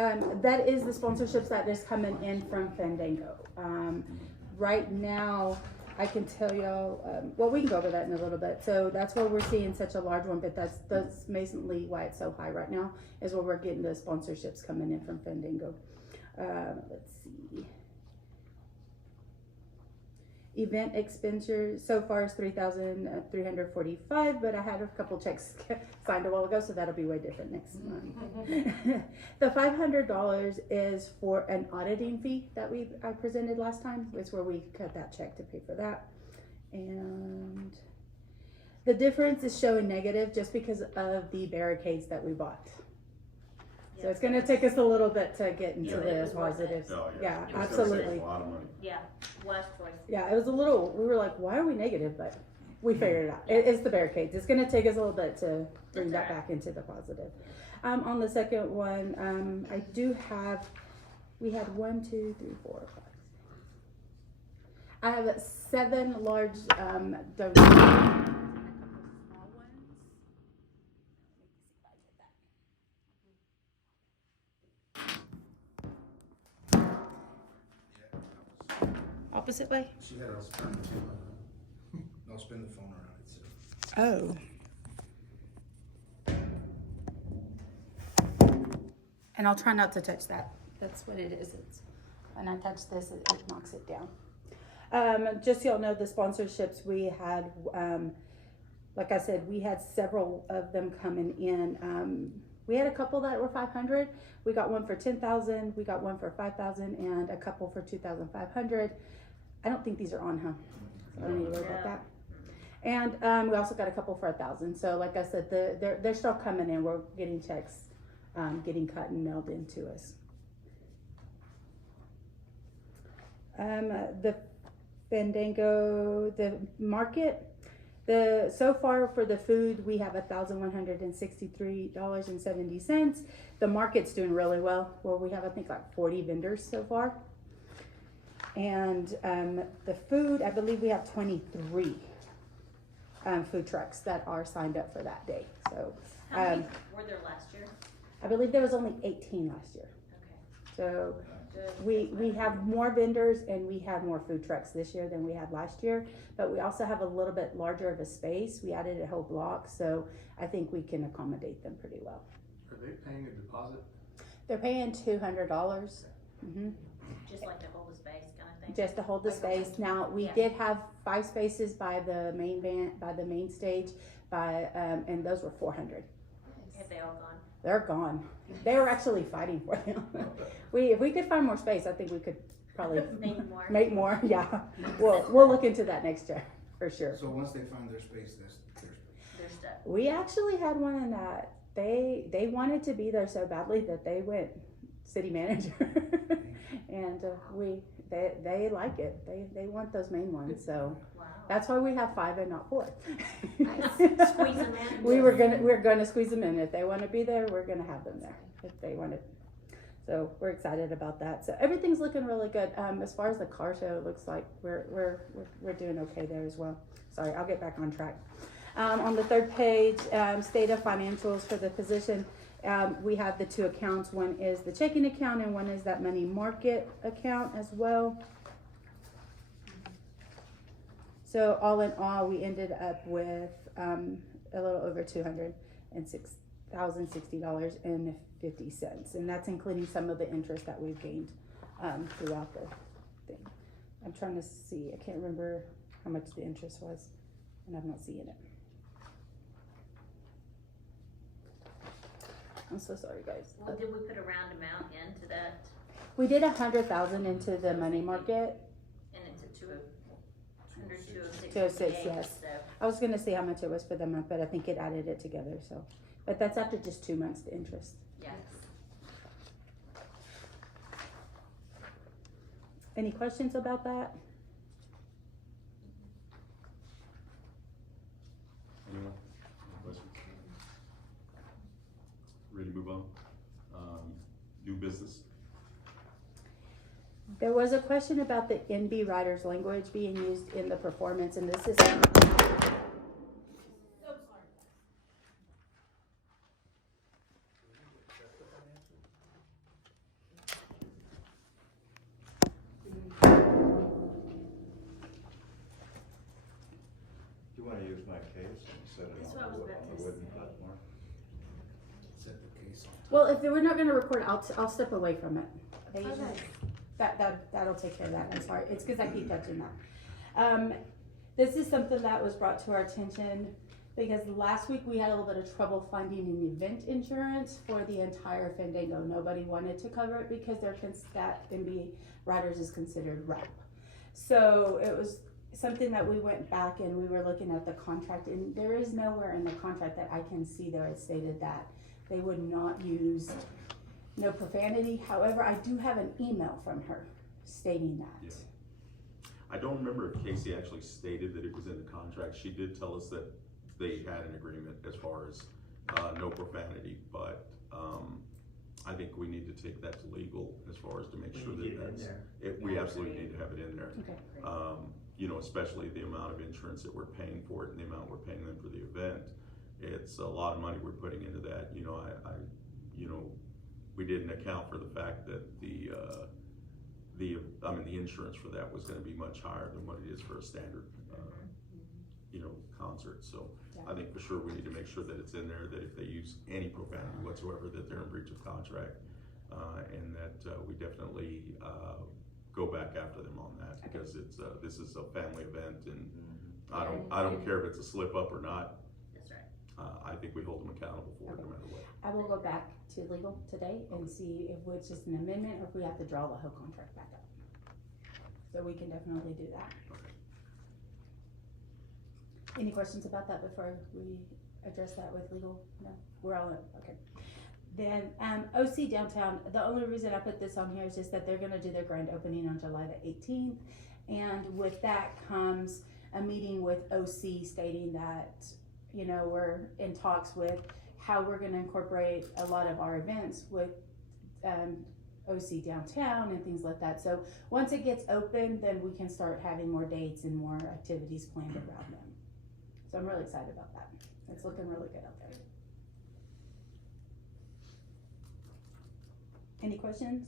That is the sponsorships that is coming in from Fandango. Right now, I can tell y'all, well, we can go over that in a little bit. So that's where we're seeing such a large one, but that's mainly why it's so high right now, is where we're getting the sponsorships coming in from Fandango. Let's see. Event expenditures so far is $3,345, but I had a couple checks signed a while ago, so that'll be way different next month. The $500 is for an auditing fee that I presented last time. It's where we cut that check to pay for that. And the difference is showing negative just because of the barricades that we bought. So it's going to take us a little bit to get into the positives. Oh, yeah, It's absolutely. a lot of money. Yeah, wise choice. Yeah, it was a little, we were like, why are we negative? But we figured it out. It's the barricades. It's going to take us a little bit to bring that back into the positive. On the second one, I do have, we had 1, 2, 3, 4, 5. I have 7 large donations. Opposite way? She had us turn to, no, spin the phone around, it says. Oh. And I'll try not to touch that. That's what it is. When I touch this, it knocks it down. Just so y'all know, the sponsorships we had, like I said, we had several of them coming in. We had a couple that were 500. We got one for 10,000. We got one for 5,000, and a couple for 2,500. I don't think these are on, huh? So I don't need to worry about that. And we also got a couple for 1,000. So like I said, they're still coming in. We're getting checks, getting cut and mailed into us. The Fandango, the market, so far for the food, we have $1,163.70. The market's doing really well. Well, we have, I think, like 40 vendors so far. And the food, I believe we have 23 food trucks that are signed up for that day. So How many were there last year? I believe there was only 18 last year. Okay. So Good. we have more vendors and we have more food trucks this year than we had last year, but we also have a little bit larger of a space. We added a whole block, so I think we can accommodate them pretty well. Are they paying a deposit? They're paying $200. Mm-hmm. Just like to hold the space kind of thing. Just to hold the space. Now we did have 5 spaces by the main stage, and those were 400. Have they all gone? They're gone. They were actually fighting for them. If we could find more space, I think we could probably make more. Yeah, we'll look into that next year for sure. So once they find their space, that's their space. They're stuck. We actually had one in that they wanted to be there so badly that they went city manager, and they like it. They want those main ones, so. Wow. That's why we have 5 and not 4. Nice. Squeeze them in. We're gonna squeeze them in. If they want to be there, we're gonna have them there. If they want it, so we're excited about that. So everything's looking really good. As far as the car show, it looks like we're doing okay there as well. Sorry, I'll get back on track. On the third page, state of financials for the position. We have the 2 accounts. One is the checking account, and one is that money market account as well. So all in all, we ended up with a little over $206,060.50, and that's including some of the interest that we've gained throughout the thing. I'm trying to see. I can't remember how much the interest was, and I'm not seeing it. I'm so sorry, guys. Well, did we put a round amount into that? We did 100,000 into the money market. And it's a 206. 206, yes. So. I was gonna see how much it was for the month, but I think it added it together. So, but that's after just 2 months, the interest. Yes. Any questions about that? Anyone? Any questions? Ready to move on? New business. There was a question about the NB writer's language being used in the performance, and this is. Well, if we're not gonna record, I'll step away from it. They Okay. usually, that'll take care of that, I'm sorry, it's cause I keep touching that. This is something that was brought to our attention because last week we had a little bit of trouble finding an event insurance for the entire Fandango. Nobody wanted to cover it because that MB Riders is considered rap. So it was something that we went back and we were looking at the contract, and there is nowhere in the contract that I can see there it stated that they would not use no profanity. However, I do have an email from her stating that. Yeah. I don't remember if Casey actually stated that it was in the contract. She did tell us that they had an agreement as far as no profanity, but I think we need to take that to legal as far as to make sure that that's, we absolutely need to have it in there. Okay. You know, especially the amount of insurance that we're paying for it and the amount we're paying them for the event. It's a lot of money we're putting into that. You know, you know, we didn't account for the fact that the insurance for that was gonna be much higher than what it is for a standard, you know, concert. So Yeah. I think for sure we need to make sure that it's in there, that if they use any profanity whatsoever, that they're in breach of contract, and that we definitely go back after them on that, because it's this is a family event, and I don't care if it's a slip up or not. That's right. I think we hold them accountable for it no matter what. I will go back to legal today and see if it's just an amendment or if we have to draw the whole contract back up. So we can definitely do that. Okay. Any questions about that before we address that with legal? No, we're all in, okay. Then, OC Downtown, the only reason I put this on here is just that they're gonna do their grand opening on July the 18th. And with that comes a meeting with OC stating that, you know, we're in talks with how we're gonna incorporate a lot of our events with, OC Downtown and things like that. So once it gets open, then we can start having more dates and more activities planned around them. So I'm really excited about that. It's looking really good out there. Any questions?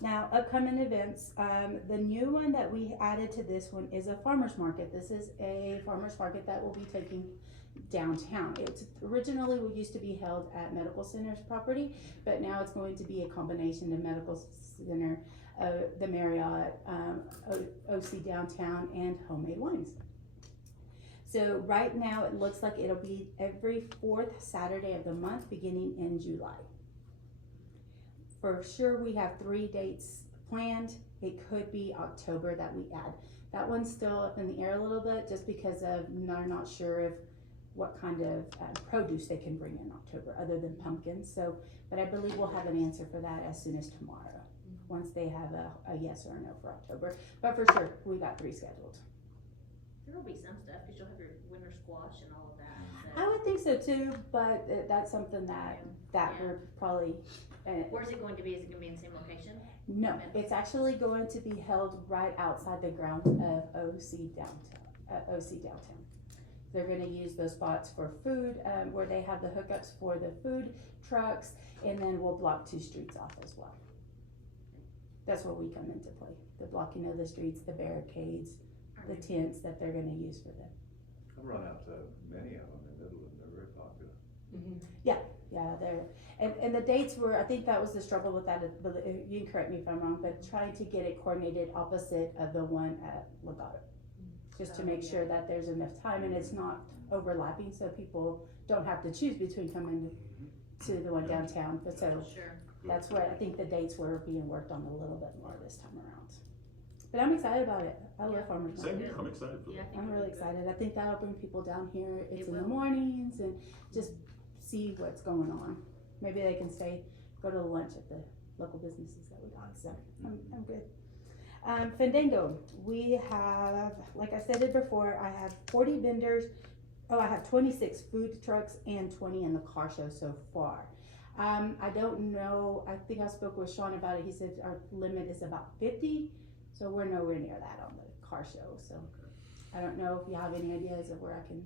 Now, upcoming events, the new one that we added to this one is a farmer's market. This is a farmer's market that will be taking downtown. It's originally used to be held at Medical Center's property, but now it's going to be a combination of Medical Center, the Marriott, OC Downtown, and Homemade Wines. So right now it looks like it'll be every 4th Saturday of the month beginning in July. For sure we have 3 dates planned. It could be October that we add. That one's still up in the air a little bit just because of they're not sure if what kind of produce they can bring in October other than pumpkins. So, but I believe we'll have an answer for that as soon as tomorrow, once they have a yes or a no for October. But for sure, we got 3 scheduled. There will be some stuff, cause you'll have your winter squash and all of that. I would think so too, but that's something that Yeah. we're probably. Where's it going to be? Is it gonna be in the same location? No, it's actually going to be held right outside the grounds of OC Downtown. They're gonna use those spots for food, where they have the hookups for the food trucks, and then we'll block 2 streets off as well. That's where we come into play, the blocking of the streets, the barricades, the tents that they're gonna use for them. I've run out to many of them in Midland, they're very popular. Yeah, they're, and the dates were, I think that was the struggle with that, but you can correct me if I'm wrong, but trying to get it coordinated opposite of the one at Legato. Just to make sure that there's enough time and it's not overlapping, so people don't have to choose between coming to the one downtown, but so Sure. that's where I think the dates were being worked on a little bit more this time around. But I'm excited about it. I love farmers Same market. here, I'm excited for Yeah, I that. think I'm it'll really be good. excited. I think that'll bring people down here. It's It in the will. mornings and just see what's going on. Maybe they can go to lunch at the local businesses that we got, so I'm good. Fandango, we have, like I said it before, I have 40 vendors. Oh, I have 26 food trucks and 20 in the car show so far. I don't know, I think I spoke with Sean about it. He said our limit is about 50, so we're nowhere near that on the car show. So I don't know if you have any ideas of where I can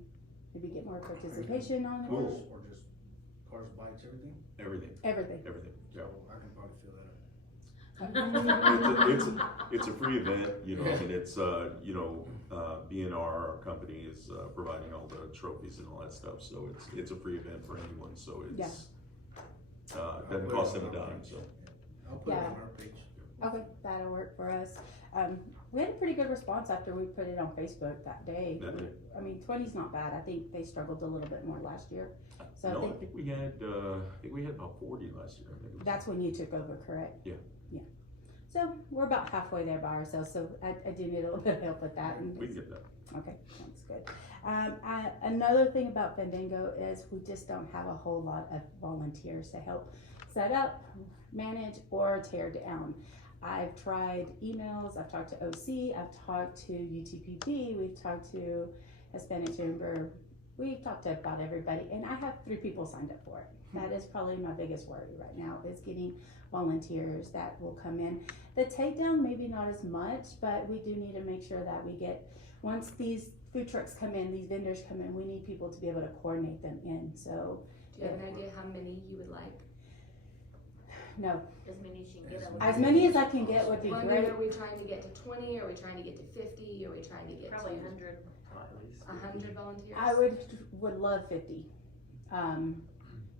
maybe get more participation on it. Cool. Or just cars, bikes, everything? Everything, Everything. yeah. So I can probably fill that up. It's a free event, you know, I mean, it's, you know, B&R, our company is, providing all the trophies and all that stuff, so it's a free event for anyone, so Yeah. it's, Doesn't cost them a dime, so. I'll put it Yeah. on our page. Okay, that'll work for us. We had a pretty good response after we put it on Facebook that day. That day? I mean, 20's not bad. I think they struggled a little bit more last year. So No, I think we had, about 40 last year, I think it was. that's when you took over, correct? Yeah. Yeah. So we're about halfway there by ourselves, so I do need a little bit of help with that. And We can get that. okay, that's good. Another thing about Fandango is we just don't have a whole lot of volunteers to help set up, manage, or tear down. I've tried emails, I've talked to OC, I've talked to UTPB, we've talked to Hispanic Chamber, we've talked to about everybody, and I have 3 people signed up for it. That is probably my biggest worry right now, is getting volunteers that will come in. The takedown, maybe not as much, but we do need to make sure that we get, once these food trucks come in, these vendors come in, we need people to be able to coordinate them in, so. Do you have an idea how many you would like? No, As many as you can get. as many as I can get would be Well, I mean, great. are we trying to get to 20? Are we trying to get to 50? Are we trying to get Probably to 100. 100 volunteers? I would love 50.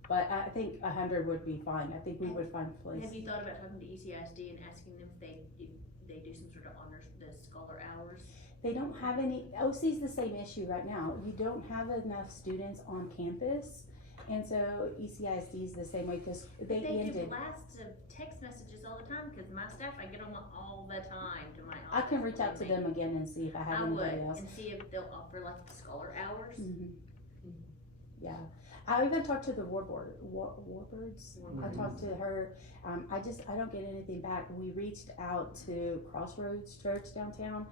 But I think 100 would be fine. I think we would find a place. Have you thought about talking to ECISD and asking them if they do some sort of honors, the scholar hours? They don't have any, OC's the same issue right now. You don't have enough students on campus. And so ECISD is the same way because they They do ended. blasts of text messages all the time, cause my staff, I get them all the time to my I office. can reach out to and they- them again and see if I have I would, anybody else. and see if they'll offer like scholar hours. Mhm. Yeah, I even talked to the Warbirds. I talked to her. I don't get anything back. We reached out to Crossroads Church downtown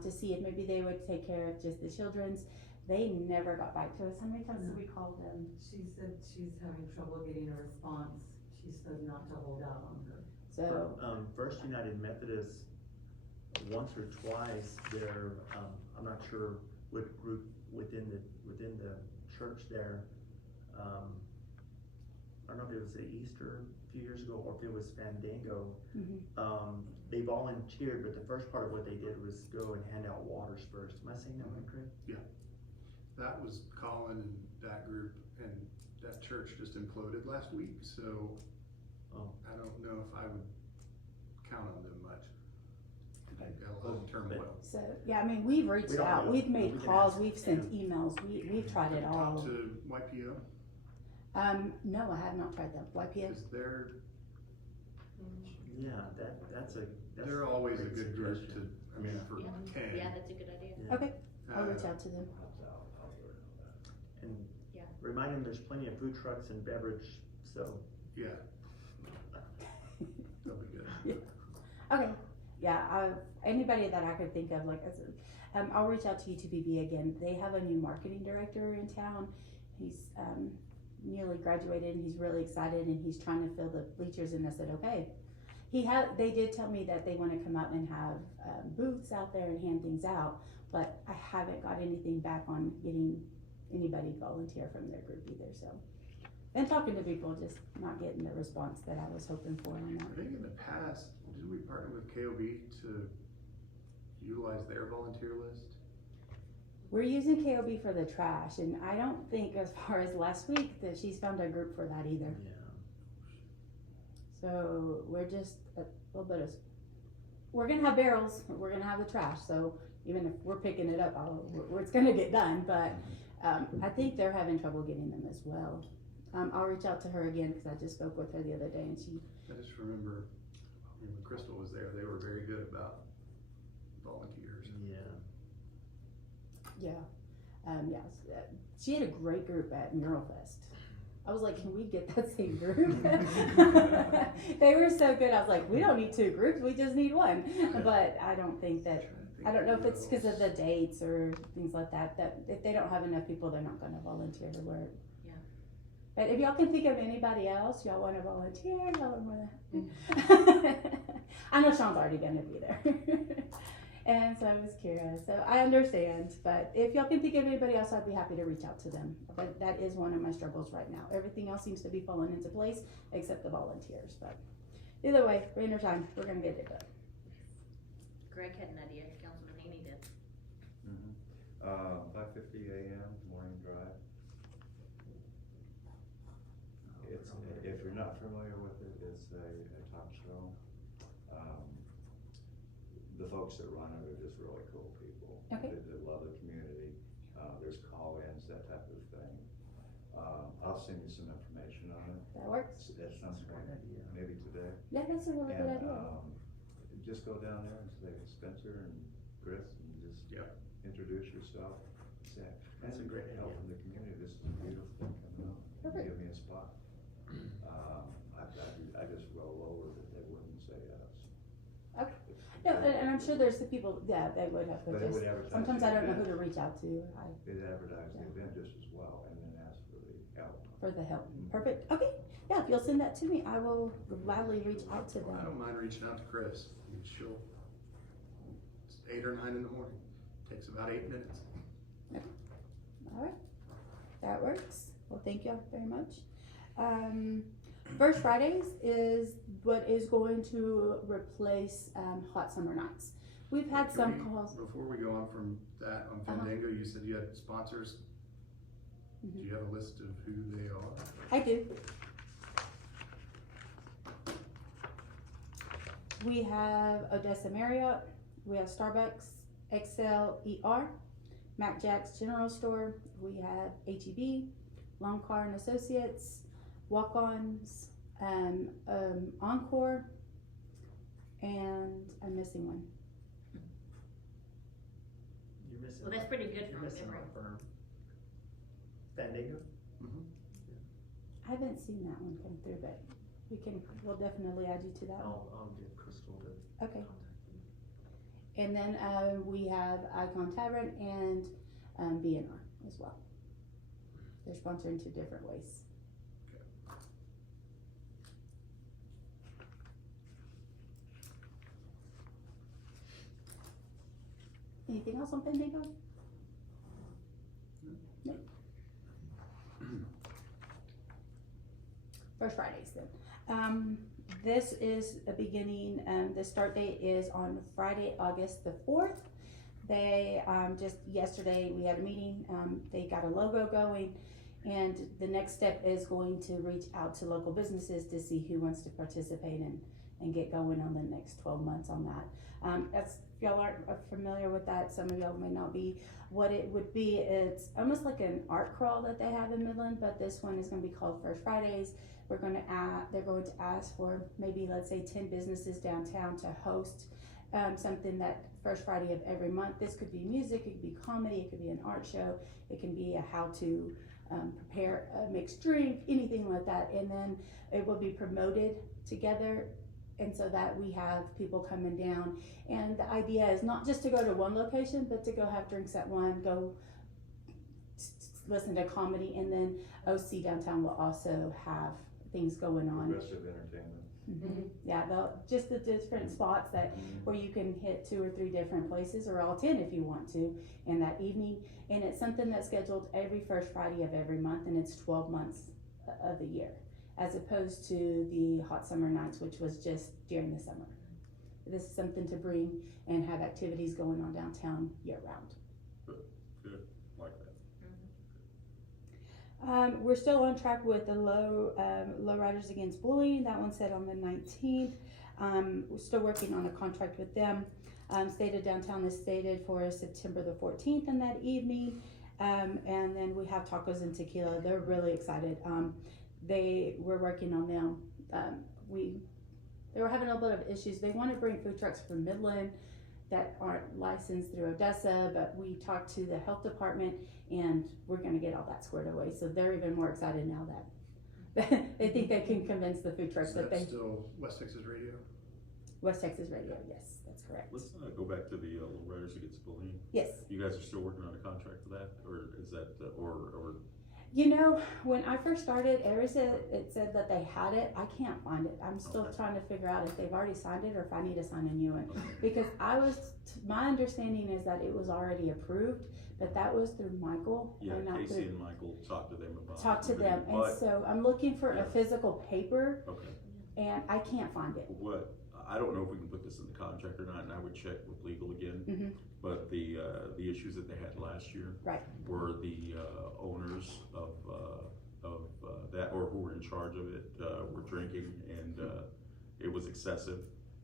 to see if maybe they would take care of just the children's. They never got back to us. How many times did we call them? She said she's having trouble getting a response. She said not to hold out on her. So First United Methodist, once or twice, they're, I'm not sure what group within the church there, I don't know if it was the Easter a few years ago or if it was Fandango. They volunteered, but the first part of what they did was go and hand out waters first. Am I saying that right, Craig? That was Colin and that group, and that church just imploded last week, so I don't know if I would count on them much. They've got a lot of turmoil. So, yeah, I mean, we've reached We don't out, know. we've We made can calls, ask. we've sent emails, we've tried it Talk all. to YPO, No, I have not tried them. YPS? because they're Yeah, that's they're always a great good group suggestion. to, I mean, for Yeah. Kane. Yeah, that's a good idea. Yeah. Okay, I'll reach Uh, out to them. And Yeah. remind them there's plenty of food trucks and beverage, so. Yeah, that'll be good. Okay, yeah, anybody that I could think of, like I said, I'll reach out to UTPB again. They have a new marketing director in town. He's newly graduated and he's really excited and he's trying to fill the bleachers. And I said, okay. They did tell me that they want to come out and have booths out there and hand things out, but I haven't got anything back on getting anybody volunteer from their group either. So, been talking to people, just not getting the response that I was hoping for on that. I think in the past, did we partner with KOB to utilize their volunteer list? We're using KOB for the trash, and I don't think, as far as last week, that she's found a group for that either. Yeah. So we're just a little bit of, we're gonna have barrels, we're gonna have the trash, so even if we're picking it up, it's gonna get done, but I think they're having trouble getting them as well. I'll reach out to her again, cause I just spoke with her the other day and she, I just remember, when Crystal was there, they were very good about volunteers. Yeah. she had a great group at Mural Fest. I was like, can we get that same group? They were so good. I was like, we don't need 2 groups, we just need one. But I don't think that, I don't know if it's because of the dates or things like that, that if they don't have enough people, they're not gonna volunteer to work. Yeah. But if y'all can think of anybody else, y'all wanna volunteer, y'all wanna. I know Sean's already gonna be there. And so I was curious, so I understand, but if y'all can think of anybody else, I'd be happy to reach out to them. But that is one of my struggles right now. Everything else seems to be falling into place, except the volunteers, but either way, rain or shine, we're gonna get it done. Greg had an idea, Councilman Haney did. 5:50 a.m. morning drive. It's, if you're not familiar with it, it's a talk show. The folks that run it are just really cool people. Okay. They love the community. There's call-ins, that type of thing. I'll send you some information on it That works. at some point, maybe today. Yeah, that's a really good And, idea. just go down there and say Spencer and Chris and just introduce yourself. Say, That's a great help idea. from the community. This is a beautiful thing coming up. Perfect. Give me a spot. I just roll over that they wouldn't say yes. Okay. No, and I'm sure there's the people, yeah, they would have, But but it just, would advertise sometimes the I don't know who event. to reach out to. They'd advertise the Yeah. event just as well and then ask for the help. For the help. Mhm. Perfect. Okay. Yeah, if you'll send that to me, I will gladly reach out to I them. don't mind reaching out to Chris. She'll, it's 8 or 9 in the morning. Takes about 8 minutes. All right. That works. Well, thank you very much. First Fridays is what is going to replace Hot Summer Nights. We've had Can some we- calls. Before we go on from that, on Uh-huh. Fandango, you said you had sponsors. Do you have a list of who they are? I do. We have Odessa Marriott, we have Starbucks, Excel ER, Mac Jack's General Store, we have HEB, Long Car and Associates, Walk-Ons, Encore, and I'm missing one. You're missing. Well, that's pretty good You're from missing memory. a firm. Fandango? I haven't seen that one come through, but we'll definitely add you to that one. I'll get Crystal to Okay. contact you. And then we have Icon Tavern and BNR as well. They're sponsored in 2 different ways. Anything else on Fandango? No. First Fridays then. This is a beginning, the start date is on Friday, August the 4th. They, just yesterday, we had a meeting, they got a logo going, and the next step is going to reach out to local businesses to see who wants to participate and get going on the next 12 months on that. If y'all aren't familiar with that, some of y'all may not be. What it would be, it's almost like an art crawl that they have in Midland, but this one is gonna be called First Fridays. They're going to ask for maybe, let's say, 10 businesses downtown to host something that first Friday of every month. This could be music, it could be comedy, it could be an art show, it can be a how to prepare a mixed drink, anything like that. And then it will be promoted together, and so that we have people coming down. And the idea is not just to go to one location, but to go have drinks at one, go listen to comedy, and then OC downtown will also have things going on. Progressive entertainment. Yeah, just the different spots that where you can hit 2 or 3 different places, or all 10 if you want to, in that evening. And it's something that's scheduled every first Friday of every month, and it's 12 months of the year, as opposed to the Hot Summer Nights, which was just during the summer. This is something to bring and have activities going on downtown year round. Good, like that. We're still on track with the Low Riders Against Bullying. That one's set on the 19th. We're still working on a contract with them. Stated Downtown is stated for September the 14th in that evening. And then we have Tacos and Tequila. They're really excited. We're working on them. They were having a little bit of issues. They want to bring food trucks from Midland that aren't licensed through Odessa, but we talked to the health department and we're gonna get all that squared away. So they're even more excited now that they think they can convince the food trucks Is that that they, still West Texas Radio? West Texas Radio, yes, that's correct. Let's go back to the Low Riders Against Bullying. Yes, You guys are still working on a contract for that, or is that, or you know, when I first started, it said that they had it. I can't find it. I'm still Okay. trying to figure out if they've already signed it or if I need to sign a new one. Because my understanding is that it was already approved, but that was through Michael. yeah, and not Casey through, and Michael talked to them about. talk to them. And But, so I'm looking for Yeah. a physical paper okay, and I can't find it. I don't know if we can put this in the contract or not, and I would check with legal again. Mhm. But the issues that they had last year Right. were the owners of that, or who were in charge of it, were drinking, and it was excessive,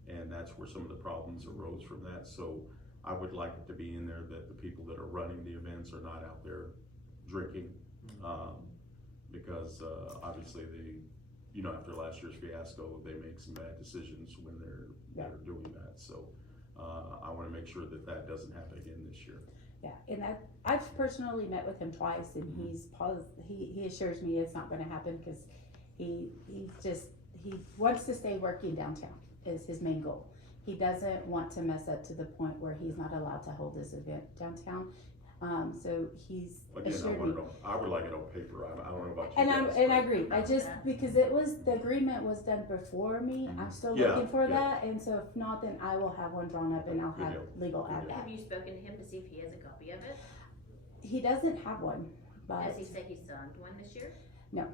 and that's where some of the problems arose from that. So I would like it to be in there that the people that are running the events are not out there drinking, because obviously after last year's fiasco, they make some bad decisions when they're doing that. So I want to make sure that that doesn't happen again this year. Yeah, and I've personally met with him twice, and he assures me it's not going to happen, because he wants to stay working downtown is his main goal. He doesn't want to mess up to the point where he's not allowed to hold this event downtown. So he's assured me. I would like it on paper. I don't know about you. And I agree. I just, because the agreement was done before me, I'm still looking for that. And so if not, then I will have one drawn up and I'll have legal add that. Have you spoken to him to see if he has a copy of it? He doesn't have one, but Does he say he signed one this year? no,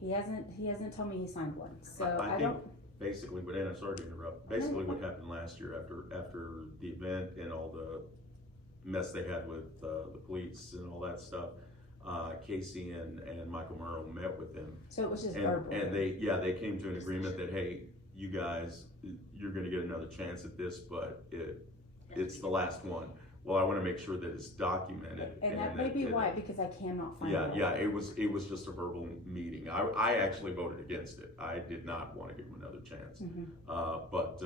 he hasn't told me he signed one. So I I think don't. basically, and I'm sorry to interrupt, basically what happened last year after the event and all the mess they had with the police and all that stuff, Casey and Michael Murrow met with them. So it was just verbal. And they came to an agreement that, hey, you guys, you're gonna get another chance at this, but it's the last one. Well, I wanna make sure that it's documented. And that may be why, because I cannot find it. Yeah, it was just a verbal meeting. I actually voted against it. I did not wanna give them another chance. But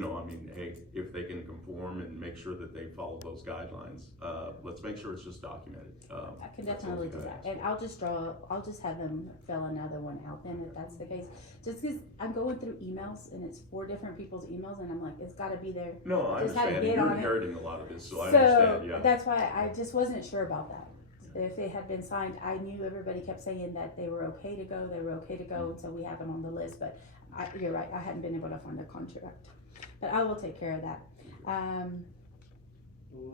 I mean, hey, if they can conform and make sure that they follow those guidelines, let's make sure it's just documented. I can definitely do that, and I'll just have them fill another one out then, if that's the case. Just because I'm going through emails, and it's 4 different people's emails, and I'm like, it's gotta be there. No, I Just had to understand. get You're on it. inheriting a lot of this, so I understand, yeah. That's why I just wasn't sure about that. If they had been signed, I knew everybody kept saying that they were okay to go, and so we have them on the list, but you're right, I hadn't been able to find a contract. But I will take care of that. Well,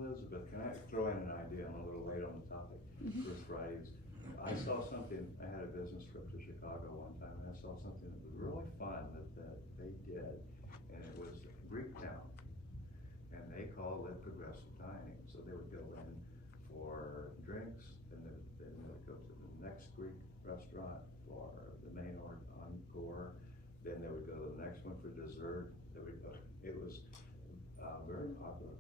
Elizabeth, can I throw in an idea? I'm a little late on the topic for Fridays. I saw something, I had a business trip to Chicago one time, and I saw something that was really fun that they did, and it was Greektown. And they called it progressive dining. So they would go in for drinks, and then they would go to the next Greek restaurant for the main encore. Then they would go to the next one for dessert. It was very popular.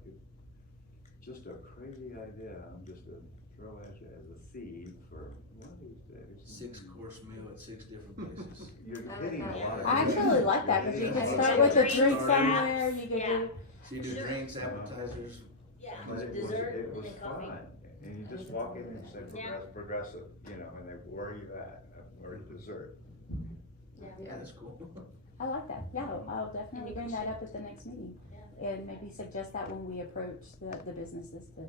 Just a crazy idea. I'm just to throw at you as a seed for one of these days. 6-course meal at 6 different places. You're getting a lot of. I actually like that, because you can start with a drink somewhere, you can do. So you do drinks, appetizers. Yeah, But it dessert was and then coffee. fun. And you just walk in and say Yeah. progressive, and they, where are you at? Where's dessert? Yeah, that's cool. I like that, yeah, I'll And definitely you bring can that up at the next meeting. And maybe suggest that when we approach the businesses to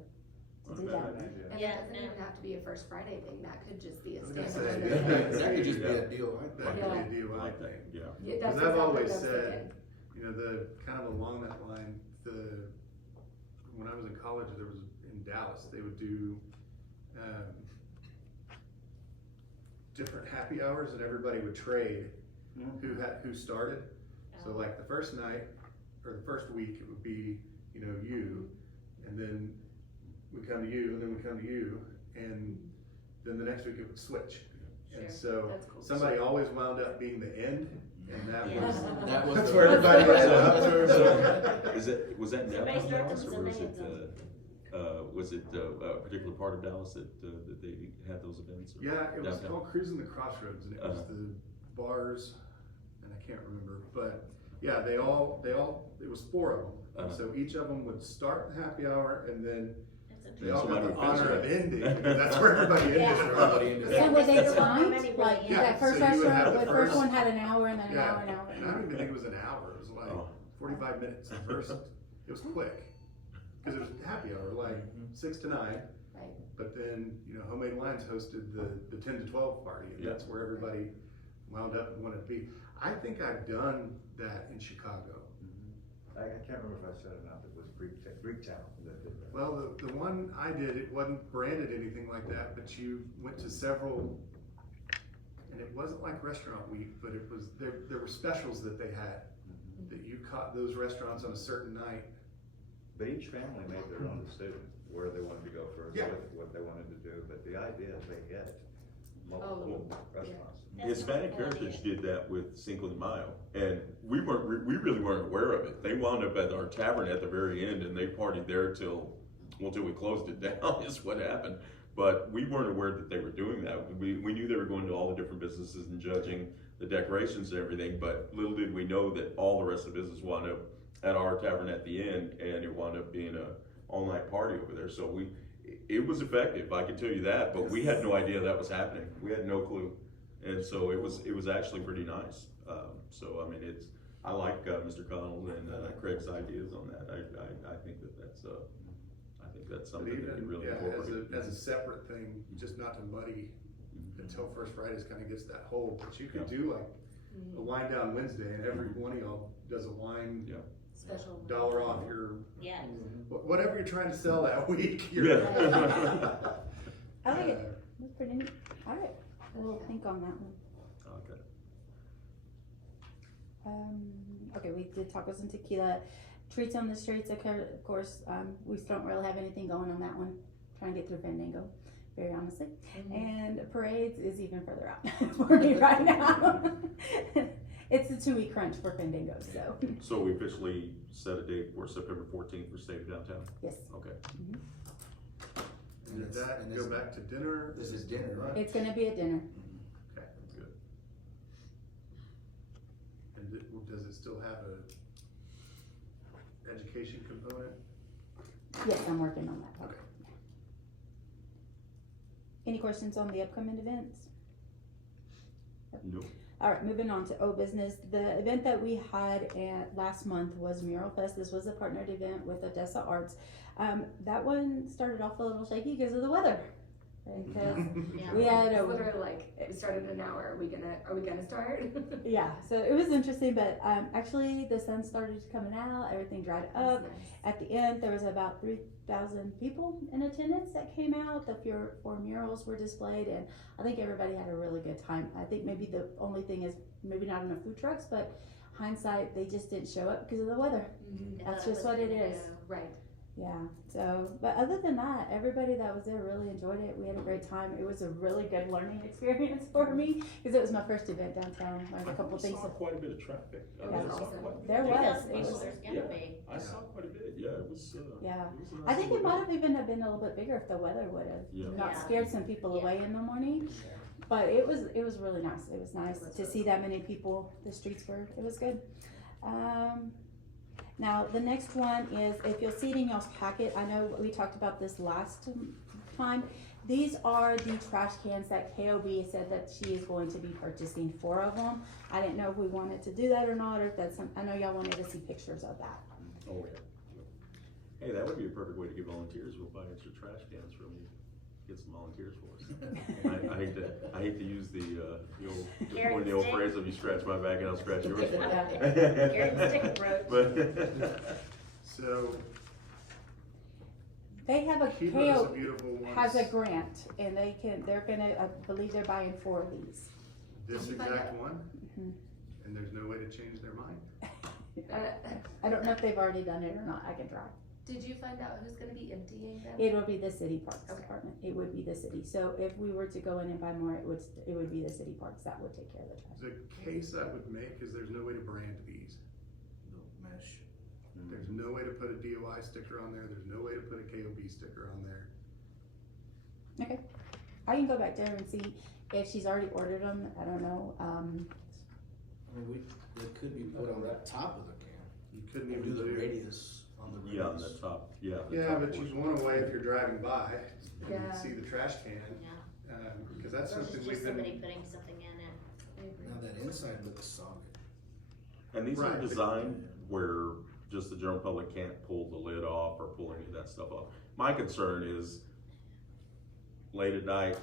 do that. Good idea. And Yeah, it doesn't even have to be a First Friday thing, that could just be a I was gonna standalone say, event. That could just be a deal right That there. could be a deal, I think. Yeah. Yeah, Because that's I've exactly always what I was said, thinking. the kind of along that line, when I was in college, there was in Dallas, they would do different happy hours, and everybody would trade who started. So like the first night or the first week, it would be you, and then we come to you, and then we come to you, and then the next week it would switch. And so That's cool. somebody always wound up being the end, and that was That was that's the- where everybody was That's where at. So, was that Somebody downtown starts Dallas, and or somebody was it a particular part of Dallas that they had those events? Or Yeah, it was downtown? called Cruising the Crossroads, and it was the bars, and I can't remember, but yeah, they all, it was 4 of them. And so each of them would start the happy hour, and then they all got the honor of ending, because that's where everybody ended. Everybody ended. So were they Yeah. timed, like Yeah, that first so you would have restaurant, the the first first- one had an hour, and then an Yeah, hour, an hour. and I don't even think it was an hour, it was like 45 minutes at first. It was quick, because it was happy hour, like 6 to 9. Right. But then, Homemade Wines hosted the 10 to 12 party, and that's where everybody wound up and wanted to be. I think I've done that in Chicago. I can't remember if I said it or not, it was Greektown that did that. Well, the one I did, it wasn't branded anything like that, but you went to several, and it wasn't like restaurant week, but it was, there were specials that they had, that you caught those restaurants on a certain night. But each family made their own decision where they wanted to go first, Yeah. what they wanted to do, but the idea is they hit. multiple restaurants. Hispanic Heritage did that with Cinco de Mayo, and we really weren't aware of it. They wound up at our tavern at the very end, and they partied there till we closed it down, is what happened. But we weren't aware that they were doing that. We knew they were going to all the different businesses and judging the decorations and everything, but little did we know that all the rest of the business wound up at our tavern at the end, and it wound up being a all-night party over there. So it was effective, I can tell you that, but we had no idea that was happening. We had no clue. And so it was actually pretty nice. So I mean, I like Mr. Connell and Craig's ideas on that. I think that's But something that even, could really yeah, incorporate. as a separate thing, just not to muddy until First Fridays kind of gets that whole, but you could do like a wine down Wednesday, and every one of y'all does a wine Special. $1 off your, Yeah. whatever you're trying to sell that week. I like it. That's pretty neat. All right, we'll think on that one. Okay. Okay, we did tacos and tequila. Treats on the streets, of course, we still don't really have anything going on that one. Trying to get through Fandango, very honestly. And parades is even further out for me right now. It's a 2-week crunch for Fandango, so. So we officially set a date for September 14th for State of Downtown? Yes. Okay. And did that go back to dinner? This is dinner, right? It's gonna be a dinner. Okay, good. And does it still have a education component? Yes, I'm working on that. Okay. Any questions on the upcoming events? No. All right, moving on to old business. The event that we had last month was Mural Fest. This was a partnered event with Odessa Arts. That one started off a little shaky because of the weather. Because we had It's literally like, it started an hour, are we gonna start? yeah, so it was interesting, but actually the sun started coming out, everything dried up. Nice. At the end, there was about 3,000 people in attendance that came out. The four murals were displayed, and I think everybody had a really good time. I think maybe the only thing is maybe not enough food trucks, but hindsight, they just didn't show up because of the weather. That's just what it is. Right. Yeah, so, but other than that, everybody that was there really enjoyed it. We had a great time. It was a really good learning experience for me because it was my first event downtown. Learned a couple things. I saw quite a bit of traffic. It was awesome. There was. It was. There's gonna be. I saw quite a bit. Yeah, it was. Yeah. It was a nice I think it little might have even have been a little bit bigger if the weather would have not Yeah. scared some people away in the morning. But it was really nice. It was nice to see that many people. The streets were. It was good. Now the next one is, if you'll see it in y'all's packet, I know we talked about this last time. These are the trash cans that KOB said that she is going to be purchasing 4 of them. I didn't know if we wanted to do that or not, or if that's I know y'all wanted to see pictures of that. Oh, yeah. Hey, that would be a perfect way to get volunteers. We'll buy extra trash cans from you. Get some volunteers for us. I hate to use the old phrase of you scratch my back and I'll scratch yours. Carrot and stick approach. But So, They have a Cuba is a KO beautiful one. has a grant, and they're gonna, I believe they're buying 4 of these. This Did you find exact out? one, Mhm. and there's no way to change their mind. I don't know if they've already done it or not. I can try. Did you find out who's gonna be emptying them? It will be the city parks Okay. department. It would be the city. So if we were to go in and buy more, it would be the city parks that would take care of the trash. The case I would make is there's no way to brand these. No mesh. There's no way to put a DOI sticker on there, there's no way to put a KOB sticker on there. Okay. I can go back there and see if she's already ordered them. I don't know. I mean, they could be put on the top of the can. You couldn't And even do the do. radius on the radius. yeah, on the top. Yeah. the Yeah, top but portion. you'd want a way if you're driving by, and Yeah. you see the trash can, Yeah. because that's Or something it's we've just been. somebody putting something in it. Now that inside looks solid. And these Right, are but- designed where just the general public can't pull the lid off or pull any of that stuff off. My concern is late at night,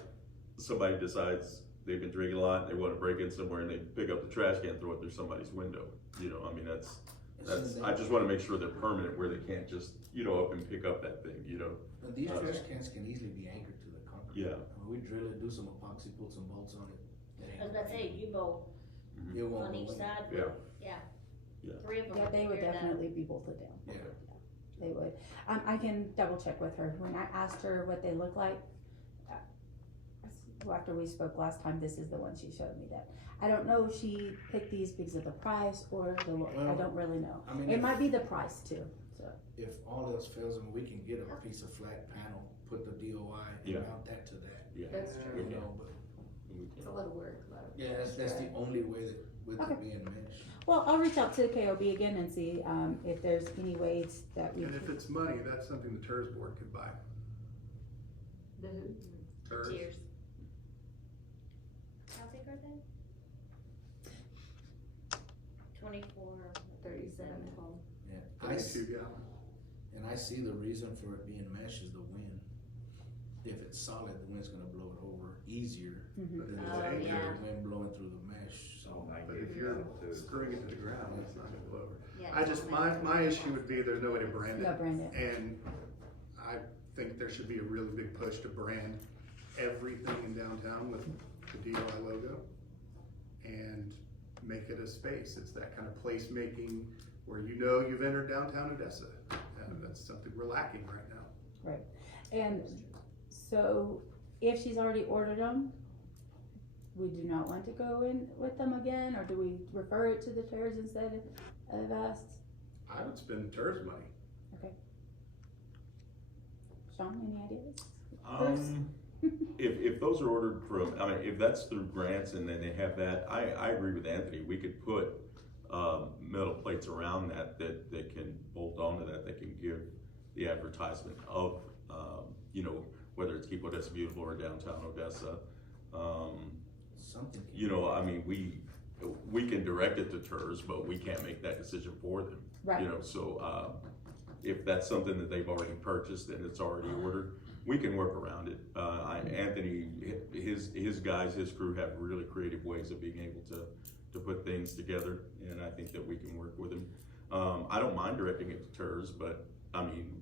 somebody decides they've been drinking a lot, they wanna break in somewhere and they pick up the trash can, throw it through somebody's window. You know, I mean, I just wanna make sure they're permanent where they can't just, up and pick up that thing, But these trash cans can easily be anchored to the concrete. Yeah. I mean, we drill it, do some epoxy, put some bolts on it. I was about to say, U-bolt It won't on go each away. side. Yeah. Yeah. Yeah. 3 of them. Yeah, they would figured out. definitely be bolted down. Yeah. They would. I can double check with her. When I asked her what they look like, after we spoke last time, this is the one she showed me that. I don't know if she picked these because of the price or the look, I Well, don't really know. I mean, It if- might be the price too, so. If all else fails, and we can get a piece of flat panel, put the DOI Yeah. and mount that to that. Yeah. That's You true. know, but It's a lot of work, yeah, that's the only way that with Okay. it being mesh. Well, I'll reach out to KOB again and see, if there's any ways that we And if can. it's money, that's something the TERS board could buy. The who? TERS. Cheers. How's it go then? 24, 37, 12. Yeah, 22 gallon. and I see the reason for it being mesh is the wind. If it's solid, the wind's gonna blow it over easier Mhm. But if it's Oh, anchored, yeah. than the wind blowing through the mesh, Oh, so. I but get if it. you're Too. screwing it to the ground, it's not gonna blow over. Yeah. I just, my issue would be there's no way to brand it. No, brand it. And I think there should be a really big push to brand everything in downtown with the DOI logo and make it a space. It's that kind of placemaking where you know you've entered downtown Odessa. And that's something we're lacking right now. And so if she's already ordered them, we do not want to go in with them again, or do we refer it to the TERS instead of us? I would spend TERS money. Sean, any ideas? If those are ordered from, I mean, if that's through grants and then they have that, I agree with Anthony, we could put, metal plates around that can bolt onto that can give the advertisement of, you know, whether it's Keep Odessa Beautiful or Downtown Odessa. Something. You know, I mean, we can direct it to TERS, but we can't make that decision for them. Right. You know, so, if that's something that they've already purchased and it's already ordered, we can work around it. Anthony, his guys, his crew have really creative ways of being able to put things together, and I think that we can work with him. I don't mind directing it to TERS, but, I mean,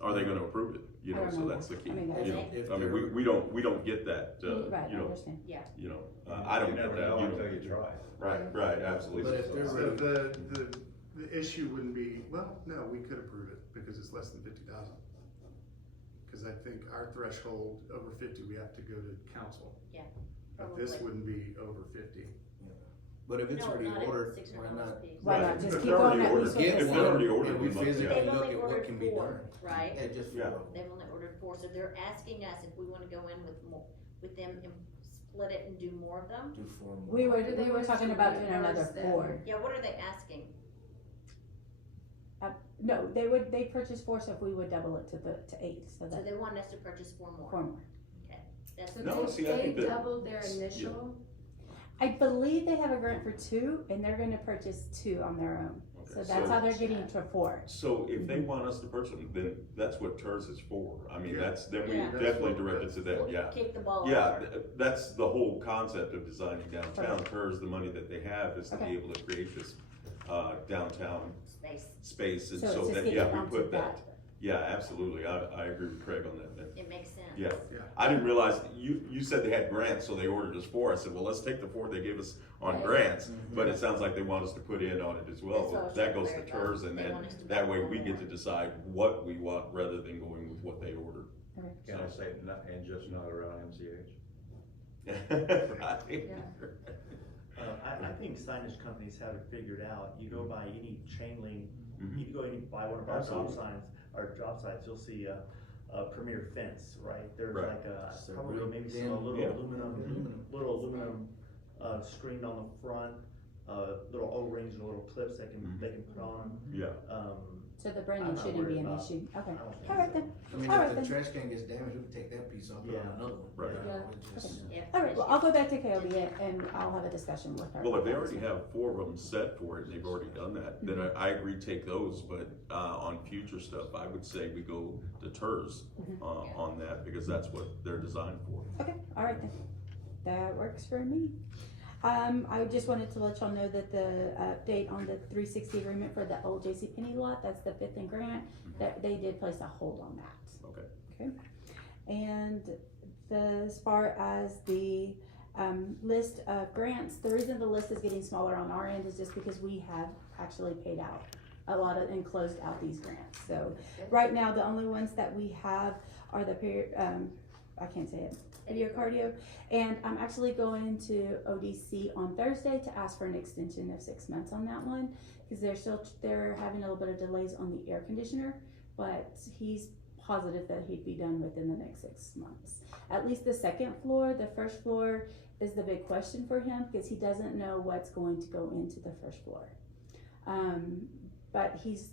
are they gonna approve it? You I know, don't so know. that's the key, I mean, you know, If I mean, they're- we don't get that, Right, you I know, understand. you know, I don't You get never that, know you know. until you try. Right, absolutely. But if they're So really- the issue wouldn't be, well, no, we could approve it because it's less than 50,000. Cause I think our threshold over 50, we have to go to council. Yeah, But this probably. wouldn't be over 50. But if it's No, already not at ordered, $600 why not? a piece. Why not Right. just If keep they're going already at ordered, least Get with if this they're one? already ordered, and we we must, physically They've yeah. only look at what ordered can be 4, done. right? Yeah, just Yeah. four. They've only ordered 4, so they're asking us if we wanna go in with more, with them and split it and do more of them. Do four more. We were They talking should about doing reimburse another them. 4. Yeah, what are they asking? No, they purchased 4, so if we would double it to 8, so So that they want us to purchase 4 more. 4 more. That's So No, they, see, I they think that- doubled their initial, I believe they have a grant for 2, and they're gonna purchase 2 on their own. So Okay, that's how they're getting to 4. So if they want us to purchase them, then that's what TERS is for. I mean, Yeah. then we Yeah. definitely direct it to them, yeah. Kick the ball Yeah, over. that's the whole concept of designing downtown. Perfect. TERS, the money that they have is to be Okay. able to create this, downtown Space, space, and So so it's just that, getting yeah, we onto put that. that. Yeah, absolutely, I agree with Craig on that, then. it makes sense. Yeah. Yeah. I didn't realize, you said they had grants, so they ordered us 4. I said, well, let's take the 4 they gave us on Right. grants, Mhm. but it sounds like they want us to put in on it as well. That's what I was That trying goes to to clarify. TERS, and They then want us to that buy way one we get more. to decide what we want rather than going with what they ordered. Can I say, and just not around MCH? Right. Yeah. I think signage companies have it figured out. You go by any chain link, Mhm. you go by one of our job Absolutely. signs, our job sites, you'll see a premier fence, right? There's Right. like a, So probably real maybe thin. some little Yeah. aluminum screen on the front, little O-rings and little clips they Mhm. can put on. Yeah, So the I'm branding not shouldn't be worried an about- issue. Okay. I don't think All right so. then. I mean, All right if the then. trash can gets damaged, we can take that piece off, put Yeah. on another one. Right. You know, Yeah. it just- Yeah. All right, well, I'll go back to KOB and I'll have a discussion with her. well, if they already have 4 of them set for it, and they've already done that, then I agree, take those, but, on future stuff, I would say we go to TERS, on that, because that's what they're designed for. Okay, all right then. That works for me. I just wanted to let y'all know that the update on the 360 agreement for the old JCPenney lot, that's the 5th and Grant, that they did place a hold on that. Okay. Okay. And as far as the list of grants, the reason the list is getting smaller on our end is just because we have actually paid out a lot of and closed out these grants. So right now, the only ones that we have are the I can't say it, video cardio. And I'm actually going to ODC on Thursday to ask for an extension of 6 months on that one, because they're having a little bit of delays on the air conditioner, but he's positive that he'd be done within the next 6 months. At least the second floor. The first floor is the big question for him, because he doesn't know what's going to go into the first floor. But he's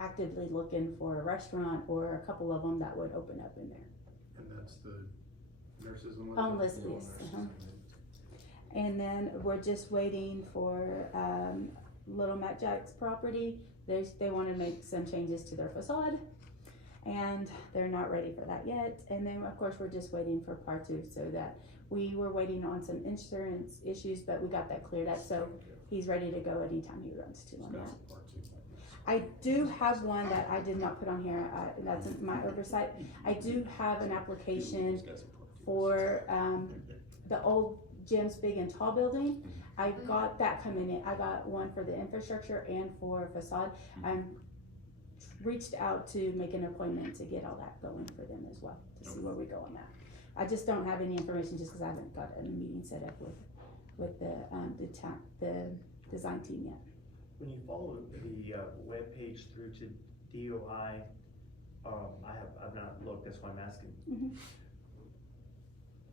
actively looking for a restaurant or a couple of them that would open up in there. And that's the nurses and On whatnot? Leslie's. And then we're just waiting for Little Mac Jack's property. They want to make some changes to their facade, and they're not ready for that yet. And then of course we're just waiting for part 2, so that we were waiting on some insurance issues, but we got that cleared up, so he's ready to go anytime he runs to on that. I do have one that I did not put on here, that's my oversight. I do have an application for the old Jim's Big and Tall building. I got that coming in. I got one for the infrastructure and for facade. I reached out to make an appointment to get all that going for them as well, to see where we go on that. I just don't have any information just because I haven't got a meeting set up with the design team yet. When you follow the web page through to DOI, I've not looked, that's why I'm asking. Mhm.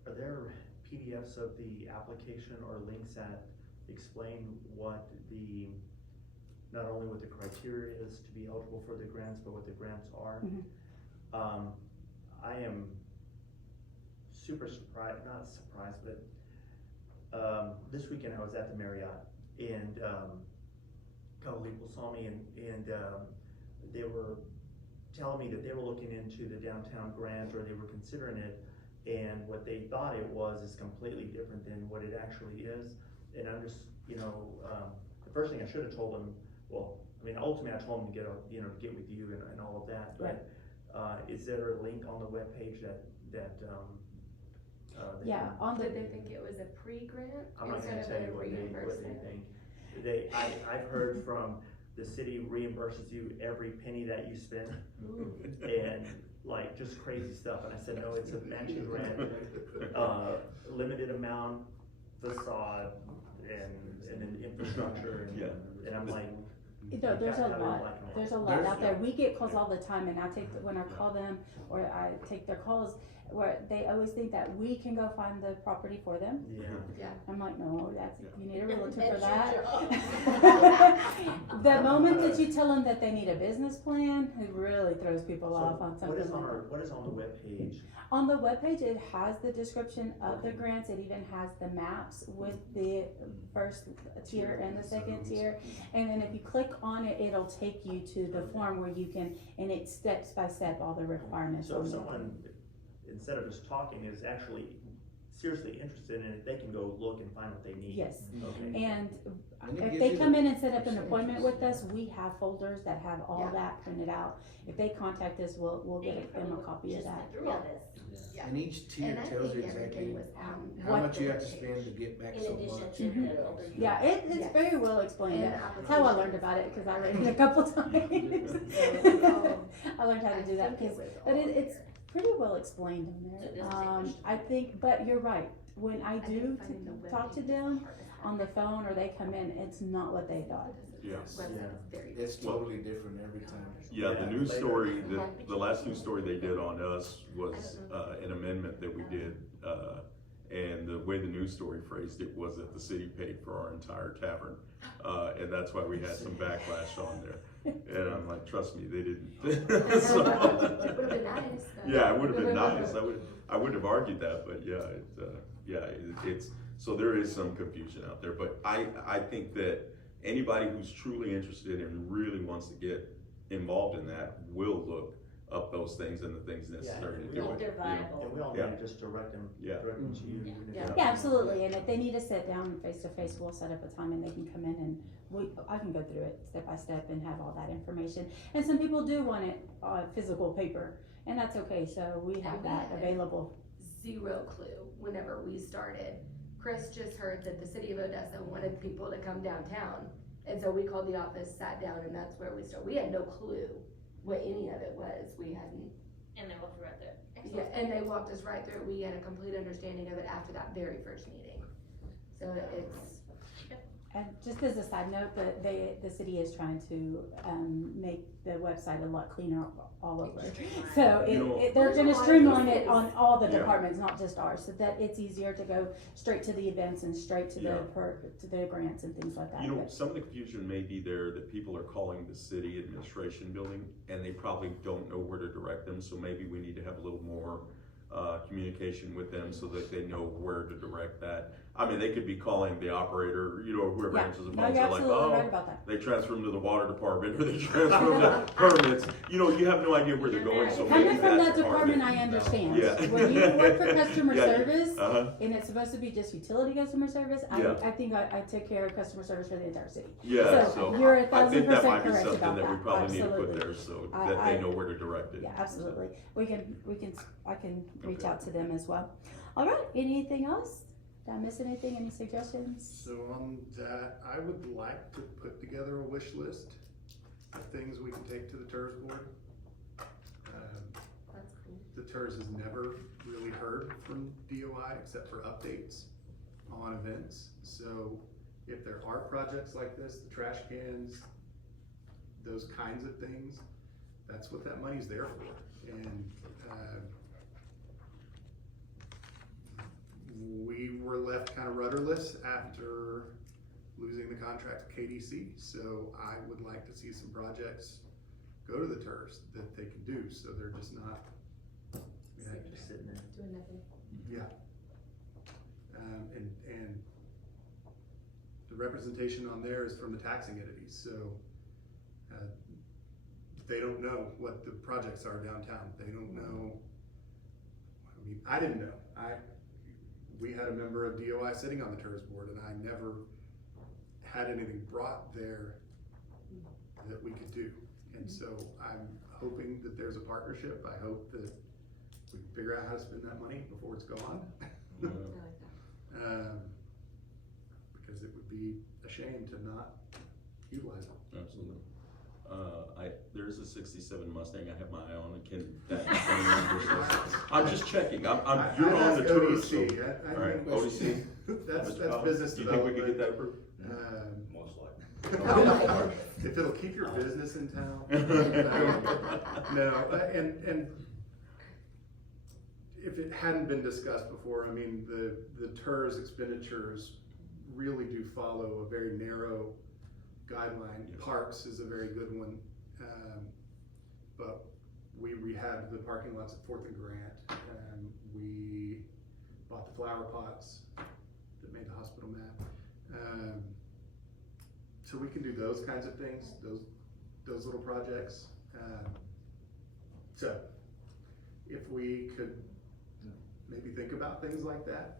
Are there PDFs of the application or links that explain what not only what the criteria is to be eligible for the grants, but what the grants are? Mhm. I am super surprised, not surprised, but this weekend I was at the Marriott, and a couple people saw me, and they were telling me that they were looking into the downtown grant, or they were considering it, and what they thought it was is completely different than what it actually is. And I'm just, the first thing I should have told them, ultimately I told them to get with you and all of that, but is there a link on the webpage that Yeah, on the Did they think it was a pre-grant I'm not instead gonna of tell a you what they reimbursement? think. I've heard from the city reimburses you every penny that you spend, and like just crazy stuff. And I said, no, it's a matching grant, limited amount, facade, and then infrastructure, and I'm like, there's a I don't lot. like them all. There's a lot out there. We get calls all the time, and when I call them or I take their calls, where they always think that we can go find the property for them. Yeah. I'm like, no, you need a realtor for That's that. The moment that you tell them that they need a business plan, it really throws people off on something. What is on the webpage? On the webpage, it has the description of the grants. It even has the maps with the first tier and the second tier. And then if you click on it, it'll take you to the form where you can, and it's steps by step, all the requirements. So if someone, instead of just talking, is actually seriously interested in it, they can go look and find what they need. Yes. Okay. And And it if gives they you come the in and set up an percentage appointment with us, too. we have folders that have all Yeah. that printed out. If they contact us, we'll get them a copy of Just that. went through all this. Yeah. And each tier And I tells you think exactly everything was on how what much you have to the spend to get back In so addition much. to Mhm. the older. Yeah, it's Yes. very well explained. And That's how I learned applications. about it, because I read it a couple times. I learned how to do that, think it because, was but all it's there. pretty well explained in So it there. doesn't take much I think, but you're right, when I do think finding the talk to webpage is them the hardest part. on the phone or they come in, it's not what they thought. Yeah. Website is very. It's totally different every time. Yeah, the news story, the last news story they did on us was an amendment that we did, and the way the news story phrased it was that the city paid for our entire tavern, and that's why we had some backlash on there. And I'm like, trust me, they didn't. So- It would've been nice. though. Yeah, it would have been nice. I would have argued that, but it's so there is some confusion out there. But I think that anybody who's truly interested and really wants to get involved in that will look up those things and the things necessary to do it. They're you know. viable. And we all Yeah. need to just direct them to you. Yeah. Yeah, absolutely, and if they need to sit down face to face, we'll set up a time and they can come in and I can go through it step by step and have all that information. And some people do want it on physical paper, and that's okay, so we have And we that had available. Zero clue whenever we started. Chris just heard that the city of Odessa wanted people to come downtown. And so we called the office, sat down, and that's where we started. We had no clue what any of it was. We hadn't. And they're both right there. Yeah, and they walked us right through it. We had a complete understanding of it after that very first meeting. So it's, And just as a side note, the city is trying to, make the website a lot cleaner all over. So You know- they're There's gonna a lot of streamline it pieces. on all the Yeah. departments, not just ours, so that it's easier to go straight to the events and straight to Yeah. to the grants and things like that. You know, But- some of the confusion may be there that people are calling the city administration building and they probably don't know where to direct them, so maybe we need to have a little more communication with them so that they know where to direct that. I mean, they could be calling the operator, you know, whoever Yeah, answers the no, phone, you're they're like, absolutely right oh, about that. they transfer them to the water department or they transfer them to permits. You know, you have no idea where they're going, so maybe Coming from that that's part of department, it. I understand. Yeah. When you work for customer Yeah, service, Uh-huh, and it's supposed to be just utility customer service, Yeah. I think I take care of customer service for the entire city. yeah, So, so you're I think 1,000% that might be correct something about that we that. probably need to put Absolutely. there so I- that they I- know where to direct it. Yeah, absolutely. I can reach Okay. out to them as well. All right, anything else? Did I miss anything? Any suggestions? So on that, I would like to put together a wish list of things we can take to the TERS board. that's cool. The TERS has never really heard from DOI except for updates on events. So if there are projects like this, the trash cans, those kinds of things, that's what that money's there for. And, we were left kind of rudderless after losing the contract to KDC. So I would like to see some projects go to the TERS that they can do, so they're just not, Just sitting there. Doing nothing. yeah. And the representation on there is from the taxing entities, so, they don't know what the projects are downtown. They don't know, I mean, I didn't know. We had a member of DOI sitting on the TERS board and I never had anything brought there that we could do. And so I'm hoping that there's a partnership. I hope that we can figure out how to spend that money before it's gone. Yeah. I like that. Because it would be a shame to not utilize it. Absolutely. There's a '67 Mustang I have my eye on, and can that? I'm just checking, you're on the tour, so. Alright, ODC. That's Mr. Collins, business do you think we development. could get that approved? Most likely. Oh my God. If it'll keep your business in town. No, and if it hadn't been discussed before, I mean, the TERS expenditures really do follow a very narrow guideline. Yes. Parks is a very good one, but we rehabbed the parking lots at Fourth and Grant, and we bought the flower pots that made the hospital map. So we can do those kinds of things, those little projects. So if we could maybe think about things like that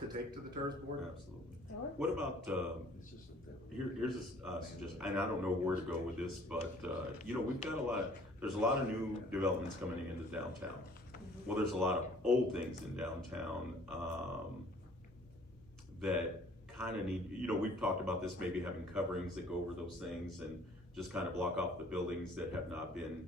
to take to the TERS board. Absolutely. What about, here's a suggestion, and I don't know where to go with this, but, you know, we've got there's a lot of new developments coming into downtown. Well, there's a lot of old things in downtown, that kind of need, you know, we've talked about this, maybe having coverings that go over those things and just kind of block off the buildings that have not been,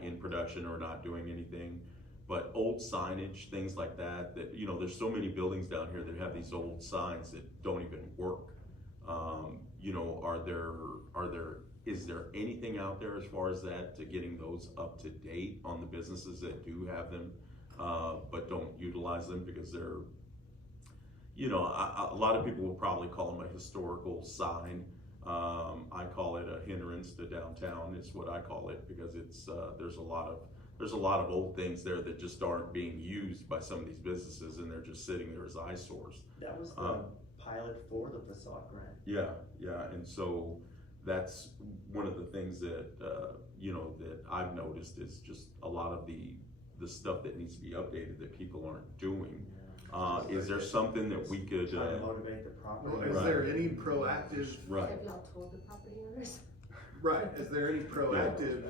in production or not doing anything. But old signage, things like that, you know, there's so many buildings down here that have these old signs that don't even work. You know, is there anything out there as far as that, to getting those up to date on the businesses that do have them, but don't utilize them because they're, you know, a lot of people will probably call them a historical sign. I call it a hindrance to downtown, is what I call it, because it's, there's a lot of old things there that just aren't being used by some of these businesses, and they're just sitting there as eyesores. That was the pilot for the facade grant. Yeah, and so that's one of the things that, you know, that I've noticed is just a lot of the stuff that needs to be updated that people aren't doing. Is there something that we could, Try to motivate the property. Well, is Right. there any proactive, right, Have y'all told the property owners? right, is there any proactive,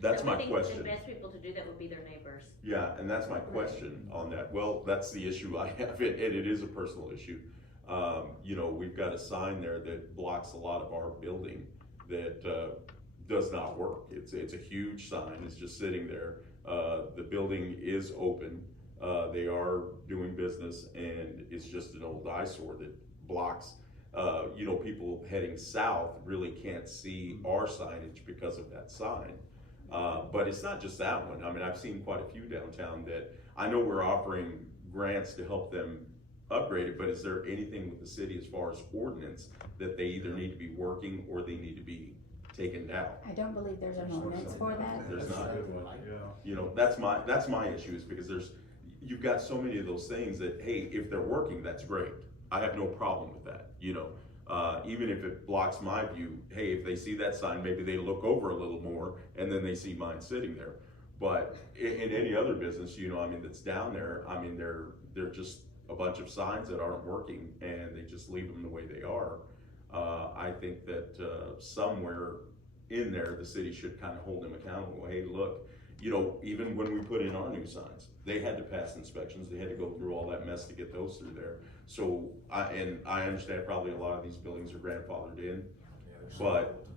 that's my I think question. the best people to do that would be their neighbors. Yeah, and that's my question on that. Well, that's the issue I have, and it is a personal issue. You know, we've got a sign there that blocks a lot of our building that, does not work. It's a huge sign, it's just sitting there. The building is open, they are doing business, and it's just an old eyesore that blocks, people heading south really can't see our signage because of that sign. But it's not just that one. I mean, I've seen quite a few downtown that I know we're offering grants to help them upgrade it, but is there anything with the city as far as ordinance that they either need to be working or they need to be taken down? I don't believe there's an ordinance for that. There's not. Yeah. That's my issue, is because you've got so many of those things that, hey, if they're working, that's great. I have no problem with that, even if it blocks my view. Hey, if they see that sign, maybe they look over a little more and then they see mine sitting there. But in any other business, that's down there, they're just a bunch of signs that aren't working and they just leave them the way they are. I think that somewhere in there, the city should kind of hold them accountable. Hey, look, even when we put in our new signs, they had to pass inspections. They had to go through all that mess to get those through there. So I understand probably a lot of these buildings are grandfathered in,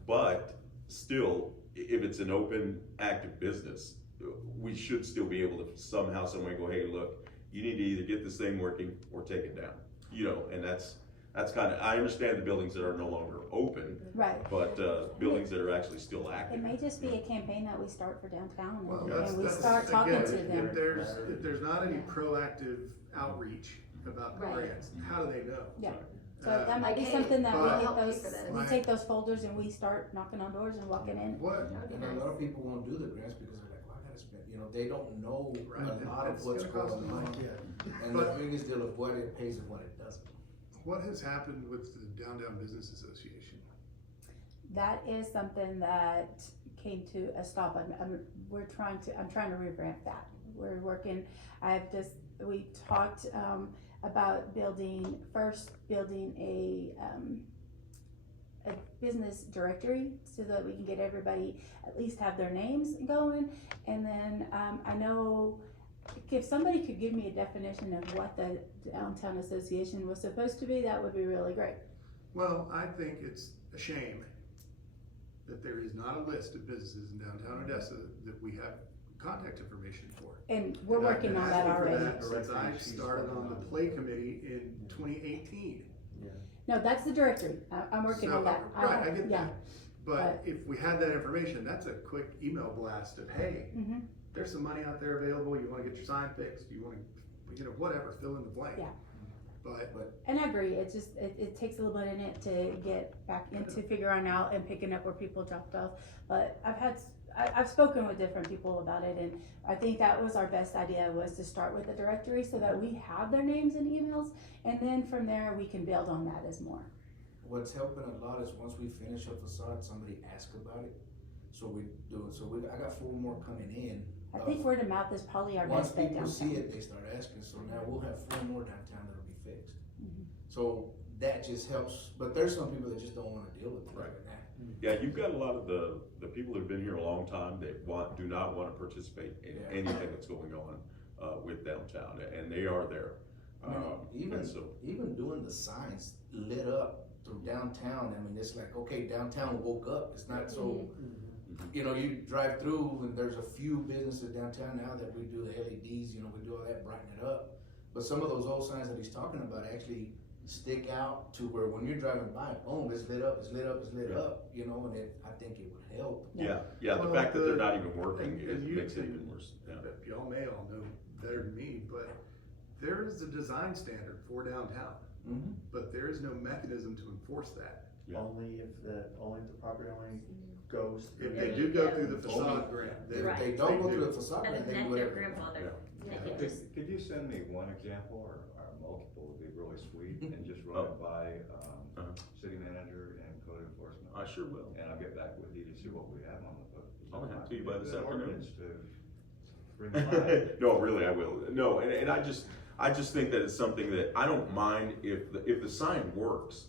but still, if it's an open, active business, we should still be able to somehow, some way go, hey, look, you need to either get this thing working or take it down. And that's kind of, I understand the buildings that are no longer open, Right. but buildings that are actually still It active. may just be a campaign that we start for downtown, Well, and we that's, start talking again, to them. if there's not any proactive outreach about the Right. grants, how do they know? Yeah. So Uh, that might be Hey, something that but- we I'll get pay those, for that. we take those folders and we start knocking on doors and walking in. What, That would be And a nice. lot of people won't do the grants because they're like, well, I gotta spend, they don't know right, a lot of it's what's gonna cost going money, on. yeah. And the But biggest deal of what it pays and what it doesn't. what has happened with the Downtown Business Association? That is something that came to a stop. I'm trying to revamp that. We're working, we talked, about building a business directory so that we can get everybody, at least have their names going. And then, I know if somebody could give me a definition of what the Downtown Association was supposed to be, that would be really great. Well, I think it's a shame that there is not a list of businesses in downtown Odessa that we have contact information for. And we're And I've working been on that asking for already. that since I started on the play committee in 2018. No, that's the directory. I'm working on that. Right, I get yeah. that. But if we had that information, that's a quick email blast of, hey, Mhm. there's some money out there available, you wanna get your sign fixed, you wanna, whatever, fill in the blank. Yeah. But, And I agree, it takes a little bit in it to get back into figuring out and picking up where people dropped off. But I've spoken with different people about it, and I think that was our best idea, was to start with the directory so that we have their names and emails, and then from there we can build on that as more. What's helping a lot is once we finish a facade, somebody asks about it. So we do it. So I got 4 more coming in. I think word of mouth is probably our Once best bet people see downtown. it, they start asking. So now we'll have 4 more downtown that'll be fixed. Mhm. So that just helps. But there's some people that just don't want to deal with it Right. right now. Yeah, you've got a lot of the people that have been here a long time that do not want to participate in Yeah. anything that's going on with downtown, and they are there. I mean, And so, even doing the signs lit up through downtown, I mean, it's like, okay, downtown woke up. It's not so, you drive through and there's a few businesses downtown now that we do the LEDs, we do all that, brighten it up. But some of those old signs that he's talking about actually stick out to where when you're driving by, boom, it's lit up, it's lit up, it's lit Yeah. up, I think it would help. yeah, the Well, fact that they're not even working, it and you makes it two- even worse. Yeah. y'all may all know better than me, but there is a design standard for downtown, Mm-hmm. but there is no mechanism to enforce that. Yeah. Only if the property owner goes. If they do go through the facade grant, If then Right. they don't go do. through the facade, And then they then do their whatever. grandfather, they can Could, just, could you send me one example or multiple would be really sweet and just run it by, Uh-huh. city manager and code enforcement? I sure will. And I'll get back with you to see what we have on the book. I'll have to you by this Good afternoon. ordinance to bring by. No, really, I will. No, and I just think that it's something that I don't mind if the sign works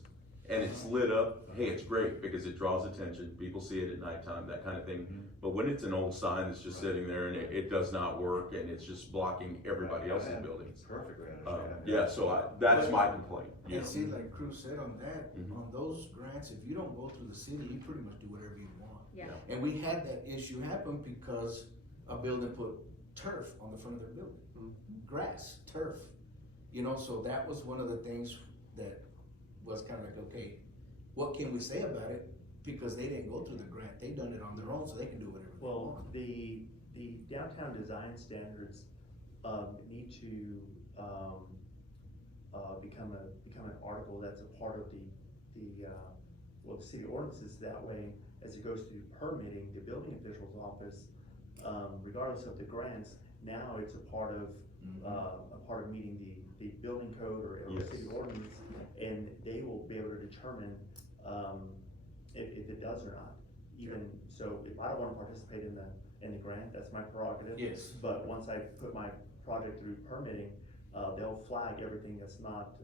and it's lit up. Hey, it's great because it draws attention. People see it at nighttime, that kind of thing. But when it's an old sign that's just sitting there and it does not work and it's just blocking everybody else's buildings. Perfectly understand. Yeah, so that's my complaint. You And know? see, like Cruz said on that, Mhm. on those grants, if you don't go through the city, you pretty much do whatever you want. yeah. And we had that issue happen because a building put turf on the front of their building. Grass, turf, you know, so that was one of the things that was kind of like, okay, what can we say about it? Because they didn't go through the grant, they done it on their own, so they can do whatever they Well, want. the downtown design standards, need to, become an article that's a part of the city ordinances. That way, as it goes through permitting, the building official's office, regardless of the grants, now it's a part of meeting the building code or Yes. city ordinance, and they will be able to determine, if it does or not. Even, so if I don't wanna participate in the grant, that's my prerogative. Yes. But once I put my project through permitting, they'll flag everything that's not,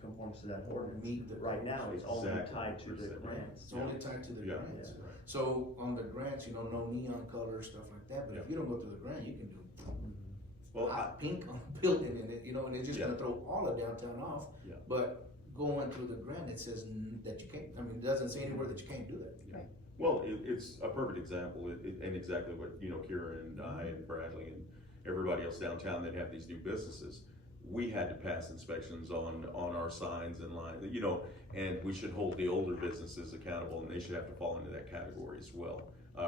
conforms to that ordinance. Meet the- Right now, it's only Exactly. tied to the 100%. grants. It's only tied to the Yeah. grants. Yeah. So on the grants, you know, no neon color, stuff like that, but if you don't go through the grant, you can do Well, hot pink on the building in it, you know, and it's just Yeah. gonna throw all of downtown off. Yeah. But going through the grant, it says that you can't, I mean, it doesn't say anywhere that you can't do that. Well, it's a perfect example, and exactly what, you know, Kira and I and Bradley and everybody else downtown that have these new businesses. We had to pass inspections on our signs and line, you know, and we should hold the older businesses accountable, and they should have to fall into that category as well.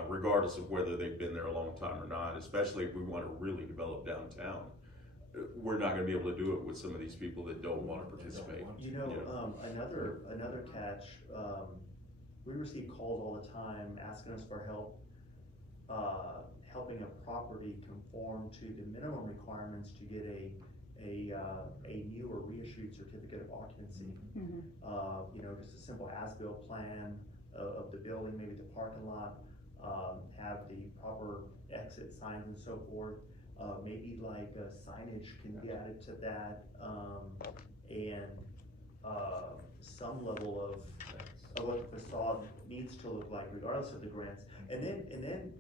Regardless of whether they've been there a long time or not, especially if we wanna really develop downtown. We're not gonna be able to do it with some of these people that don't wanna participate. You know, another catch, we receive calls all the time asking us for help, helping a property conform to the minimum requirements to get a new or reissued certificate of occupancy. You know, just a simple as-built plan of the building, maybe the parking lot, have the proper exit signs and so forth. Maybe like signage can be added to that, and some level of what the facade needs to look like regardless of the grants. And then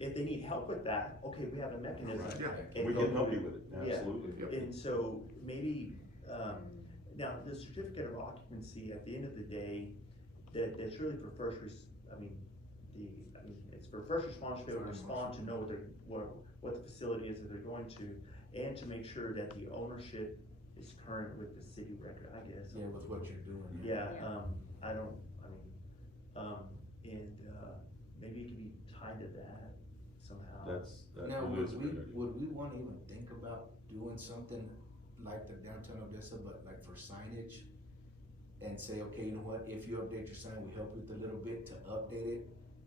if they need help with that, okay, we have a mechanism. And We go can help through- you with it, Yeah. absolutely. And so maybe, now the certificate of occupancy, at the end of the day, that's really for it's for first responders to be able to respond, to know what the facility is that they're going to, and to make sure that the ownership is current with the city record, I guess. Yeah, with what you're doing. Yeah, Yeah. maybe it can be tied to that somehow. That Now, really is a would great idea. we wanna even think about doing something like the downtown Odessa, but like for signage? And say, okay, you know what, if you update your sign, we help you with a little bit to update it,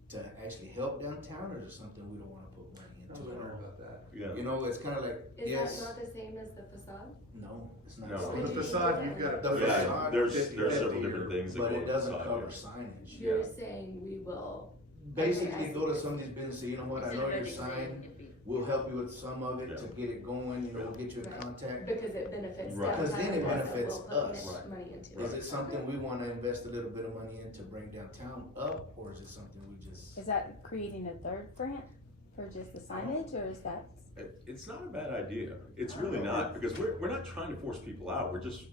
to actually help downtown, or is it something we don't wanna put money I was into? wondering about that. Yeah. You know, it's kinda like, Is yes, that not the same as the facade? no, it's not. No. the On same. the facade, you've got The a. Yeah, facade, there's 50-50, several different things that But go it doesn't inside, cover yeah. signage. You're saying we will. Basically, go to some of these businesses, you know what, I Instead know of your budget sign, saying it'd be- we'll help you with some of it Yeah. to get it going, you know, we'll get you in Right. contact. Because it benefits Right. downtown. 'Cause then it Odessa, benefits we'll put us. Right. money into Is it. it something we wanna invest a little bit of money in to bring downtown up, or is it something we just? Is that creating a third grant for just the signage, or is that? It's not a bad idea. It's really not, because we're not trying to force people out. We're just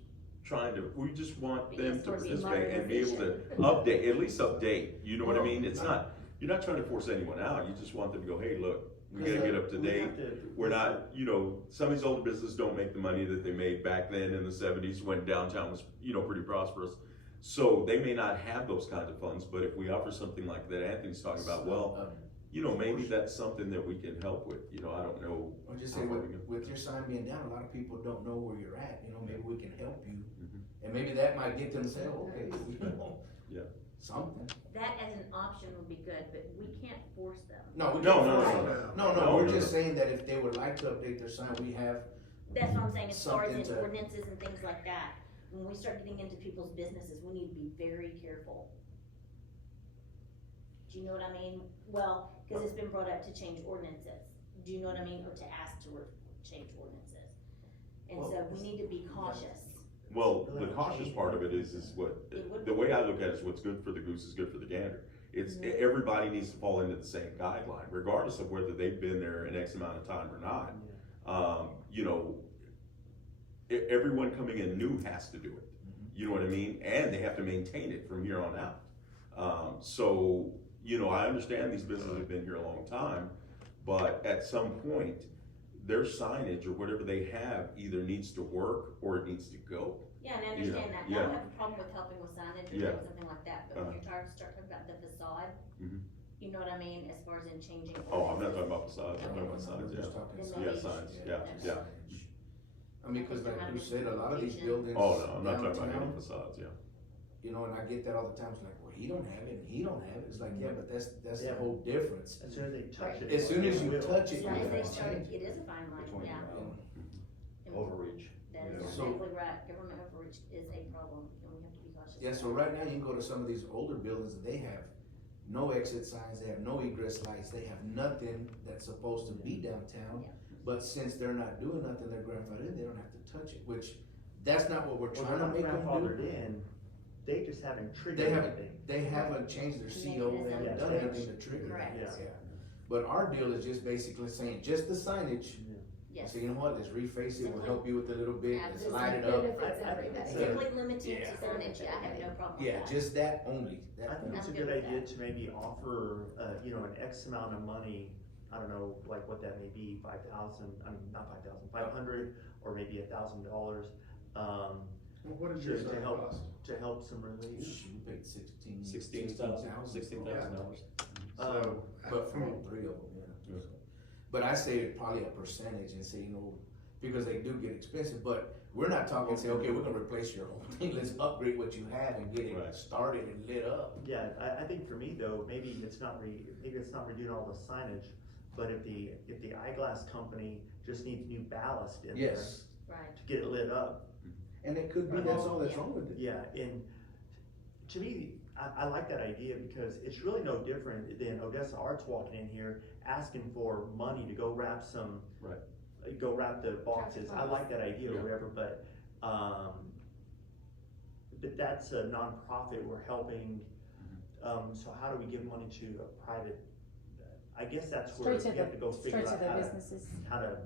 we just want them to Forcing participate and be able to update, at least update, you know what I mean? It's not, you're not trying to force anyone out. You just want them to go, hey, look, we gotta get up to We date. have to- We're not, you know, some of these older businesses don't make the money that they made back then in the 70s when downtown was, you know, pretty prosperous. So they may not have those kinds of funds, but if we offer something like that Anthony's talking about, well, you know, maybe that's something that we can help with, you know, I don't know. Or just say with your sign being down, a lot of people don't know where you're at, you know, maybe we can help you. And maybe that might get them to say, okay, you know, Yeah. something. That as an option would be good, but we can't force them. No, we No, can't no, force no, them. no. No, No, we're no, just no. saying that if they would like to update their sign, we have, That's what I'm saying, as far as Something in to- ordinances and things like that, when we start getting into people's businesses, we need to be very careful. Do you know what I mean? Well, cause it's been brought up to change ordinances, do you know what I mean, or to ask to change ordinances. And so we need to be cautious. Well, the cautious part of it is what, It would the be. way I look at it is what's good for the goose is good for the gander. It's, everybody needs to fall into the same guideline, regardless of whether they've been there an X amount of time or not. You know, everyone coming in new has to do it, you know what I mean? And they have to maintain it from here on out. So, you know, I understand these businesses have been here a long time, but at some point, their signage or whatever they have either needs to work or it needs to go. Yeah, and I You know, understand that, I yeah. don't have a problem with helping with signage or Yeah. doing something like that, but when you're start talking about the facade, Mhm. you know what I mean, as far as in changing. Oh, I'm not talking ordinances. about facades, I'm talking about signs, We're just yeah. talking Then signs. Yeah, maybe- signs, yeah, that's- yeah. I mean, cause There like might you be said, a lot of these confusion. buildings Oh, no, I'm not talking about any downtown, facades, yeah. you know, and I get that all the time, it's like, well, he don't have it, and he don't have it, it's like, yeah, but that's the Yeah. whole difference. As soon as they touch it. As soon as you it will. touch it, As soon as you they have to start, change it is a fine line, Between, yeah. And overreach. That Yeah. is So- exactly right, government overreach is a problem, and we have to be cautious. Yeah, so right now you can go to some of these older buildings and they have no exit signs, they have no egress lights, they have nothing that's supposed to be downtown. Yeah. But since they're not doing nothing, they're grandfathered in, they don't have to touch it, which, that's not what we're Well, trying they're to not make them grandfathered do. in, they just haven't triggered They haven't, anything. they haven't changed their CO, they haven't done Yeah. anything to trigger Correct. that, Yeah. yeah. But our deal is just basically saying, just the signage, Yes. so you know what, let's reface it, we'll help you with a little bit, let's Absolutely. light it It up. benefits I- I- everybody. Simply limited Yeah. to signage, I have no problem with Yeah, that. just that only, I that think only. it's a I'm good good with idea that. to maybe offer, an X amount of money, I don't know, like what that may be, 5,000, I mean, not 5,000, 500, or maybe $1,000, Well, what is your to sign help, cost? to help some relief. You paid $16,000 $16,000. So, But from, for 3 of them, yeah. But I say probably a percentage and say, because they do get expensive, but we're not talking, say, okay, we're gonna replace your whole thing, let's upgrade what you have and get Right. it started and lit up. Yeah, I think for me though, maybe it's not redoing all the signage, but if the eyeglass company just needs new ballast in there Yes, Right. to get it lit up. and it could be, that's all that's wrong with it. Yeah, and to me, I like that idea because it's really no different than Odessa Arts walking in here asking for money to go wrap some. Right. Go wrap the boxes, I like that idea or Yeah. whatever, but that's a nonprofit, we're helping, so how do we give money to a private? I guess that's where Straight you to have to go the, figure straight to out the businesses. how to,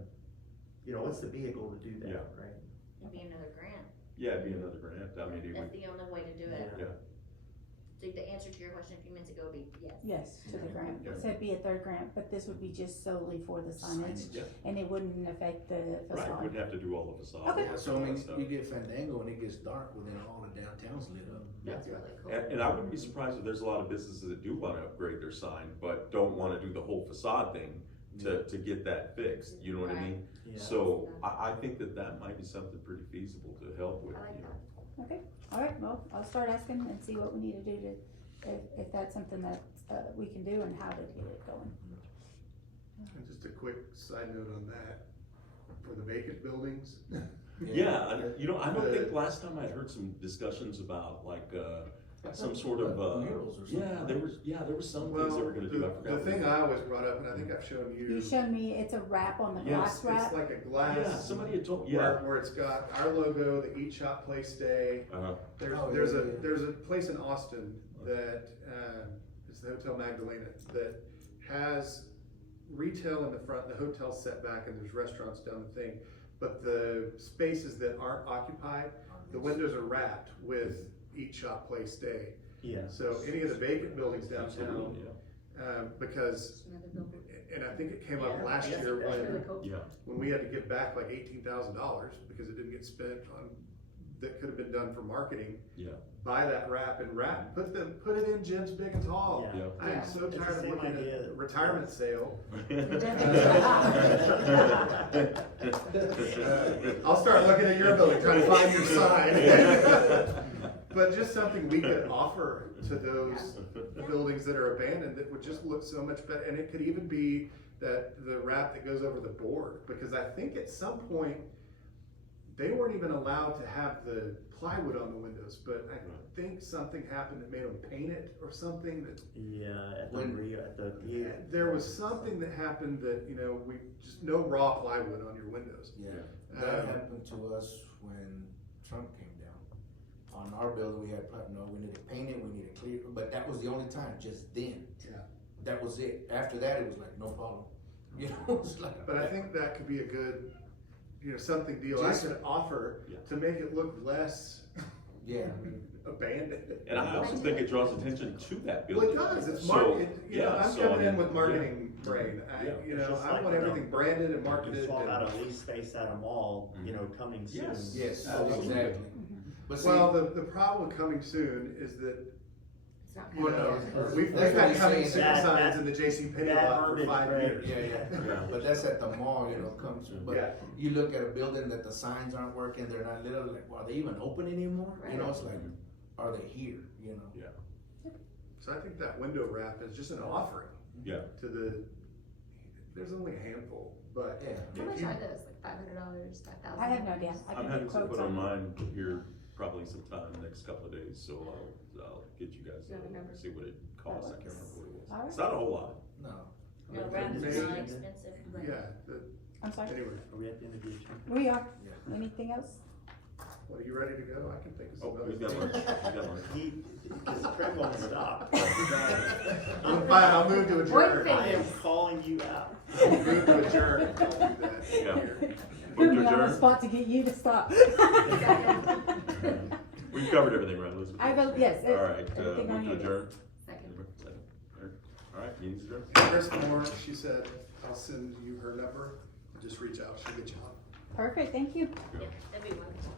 what's the vehicle to do that, Yeah. right? It'd be another grant, Yeah, it'd be another grant, I mean, it that's would, the only way to do it. yeah, So the answer to your question a few minutes ago would be yes. Yes, to the grant. Yeah. So it'd be a third grant, but this would be just solely for the signage, yeah, and it wouldn't affect the right, facade. wouldn't have to do all the facade. Okay. Yeah, so I mean, stuff. you get Fandango and it gets dark, well then all the downtown's lit up. That's really cool. And I wouldn't be surprised if there's a lot of businesses that do wanna upgrade their sign, but don't wanna do the whole facade thing to get that fixed, you know what I mean? Yeah. So I think that might be something pretty feasible to help with, I like you know? that. Okay, all right, well, I'll start asking and see what we need to do to, if that's something that, we can do and how to get it going. and just a quick side note on that, for the vacant buildings, Yeah, I don't think last time I'd heard some discussions about like, some sort of, Murals or something. there was some things they were gonna do, I forgot. the what thing it I always brought up, and I think I've shown you. You showed me, it's a wrap on the Yes, glass wrap. It's like a was. glass. Yeah, somebody had told, Where it's got our logo, the Eat Shop Play Stay. Uh-huh. There's a place in Austin that, it's the Hotel Magdalena, that has retail in the front, the hotel's set back, and there's restaurants down the thing. But the spaces that aren't occupied, the windows are wrapped with Eat Shop Play Stay. Yeah. So any of the vacant buildings downtown, Absolutely, because, Just another billboard. and I think it came up Yeah, last that's- year that's when, really cool. yeah, when we had to give back like $18,000 because it didn't get spent on, that could have been done for marketing. yeah, Buy that wrap and put it in Jim's Big and Tall. Yeah. yeah. I am Yeah. so It's the tired of same looking idea. at retirement sale. I'll start looking at your building, trying to find your sign. But just something we could offer to those buildings that are abandoned that would just look so much better. And it could even be that the wrap that goes over the board, because I think at some point, they weren't even allowed to have the plywood on the windows, but I think something happened that made them paint it or something that. Yeah, at the, When- at the. There was something that happened that, we just no raw plywood on your windows. Yeah, that happened to us when Trump came down. On our building, we had, we needed to paint it, we needed to clear, but that was the only time, just then. Yeah. That was it. After that, it was like, no problem. It's like. But I think that could be a good, something deal I Just- could offer Yeah. to make it look less Yeah. abandoned. And I also think it draws attention to that Well, building. it does, it's So, market, yeah, I'm so I coming in mean, with marketing brain, Yeah. you know, It's just I like, want you know, everything branded and You marketed swap and. out a lease space at a mall, you know, coming soon. Yes. Yes, Absolutely. exactly. But see, Well, the problem with coming soon is that, It's not you coming know, yet. we've That's what had he's coming saying. soon That- signs in the JCPenney that lot for verbiage, 5 right. years. yeah, but that's at the mall, you know, comes through, Yeah. but you look at a building that the signs aren't working, they're not lit, like, well, are they even open anymore? You know, it's like, are they here, you know? So I think that window wrap is just an offering Yeah. to the, there's only a handful, but. Yeah. How much are those, like $500, $5,000? I have no idea. I I'm can having get to quotes put on on it. mine here probably sometime next couple of days, so I'll get you guys, Do you have a number? see what it costs, I can't remember what it was. Alright. It's not a whole lot. No. No, But ramps maybe- are not expensive, but. Yeah, I'm sorry. anyway, Are we at the end of the agenda? We are. Anything else? well, are you ready to go? I can think of some Oh, other he's got things. lunch, he's got lunch. Because Craig won't stop. Fine, I'll move to adjourn. I am calling you out. I'll move to adjourn. I'll do that. Yeah. Put Move me to on the adjourn. spot to get you to stop. We've covered everything, right, Elizabeth? I vote yes. All right, Everything on move to here. adjourn. Second. All right, meeting's adjourned. Chris Moore, she said, I'll send you her number, just reach out, she'll get you on. Perfect, thank you. Yeah, that'd be wonderful.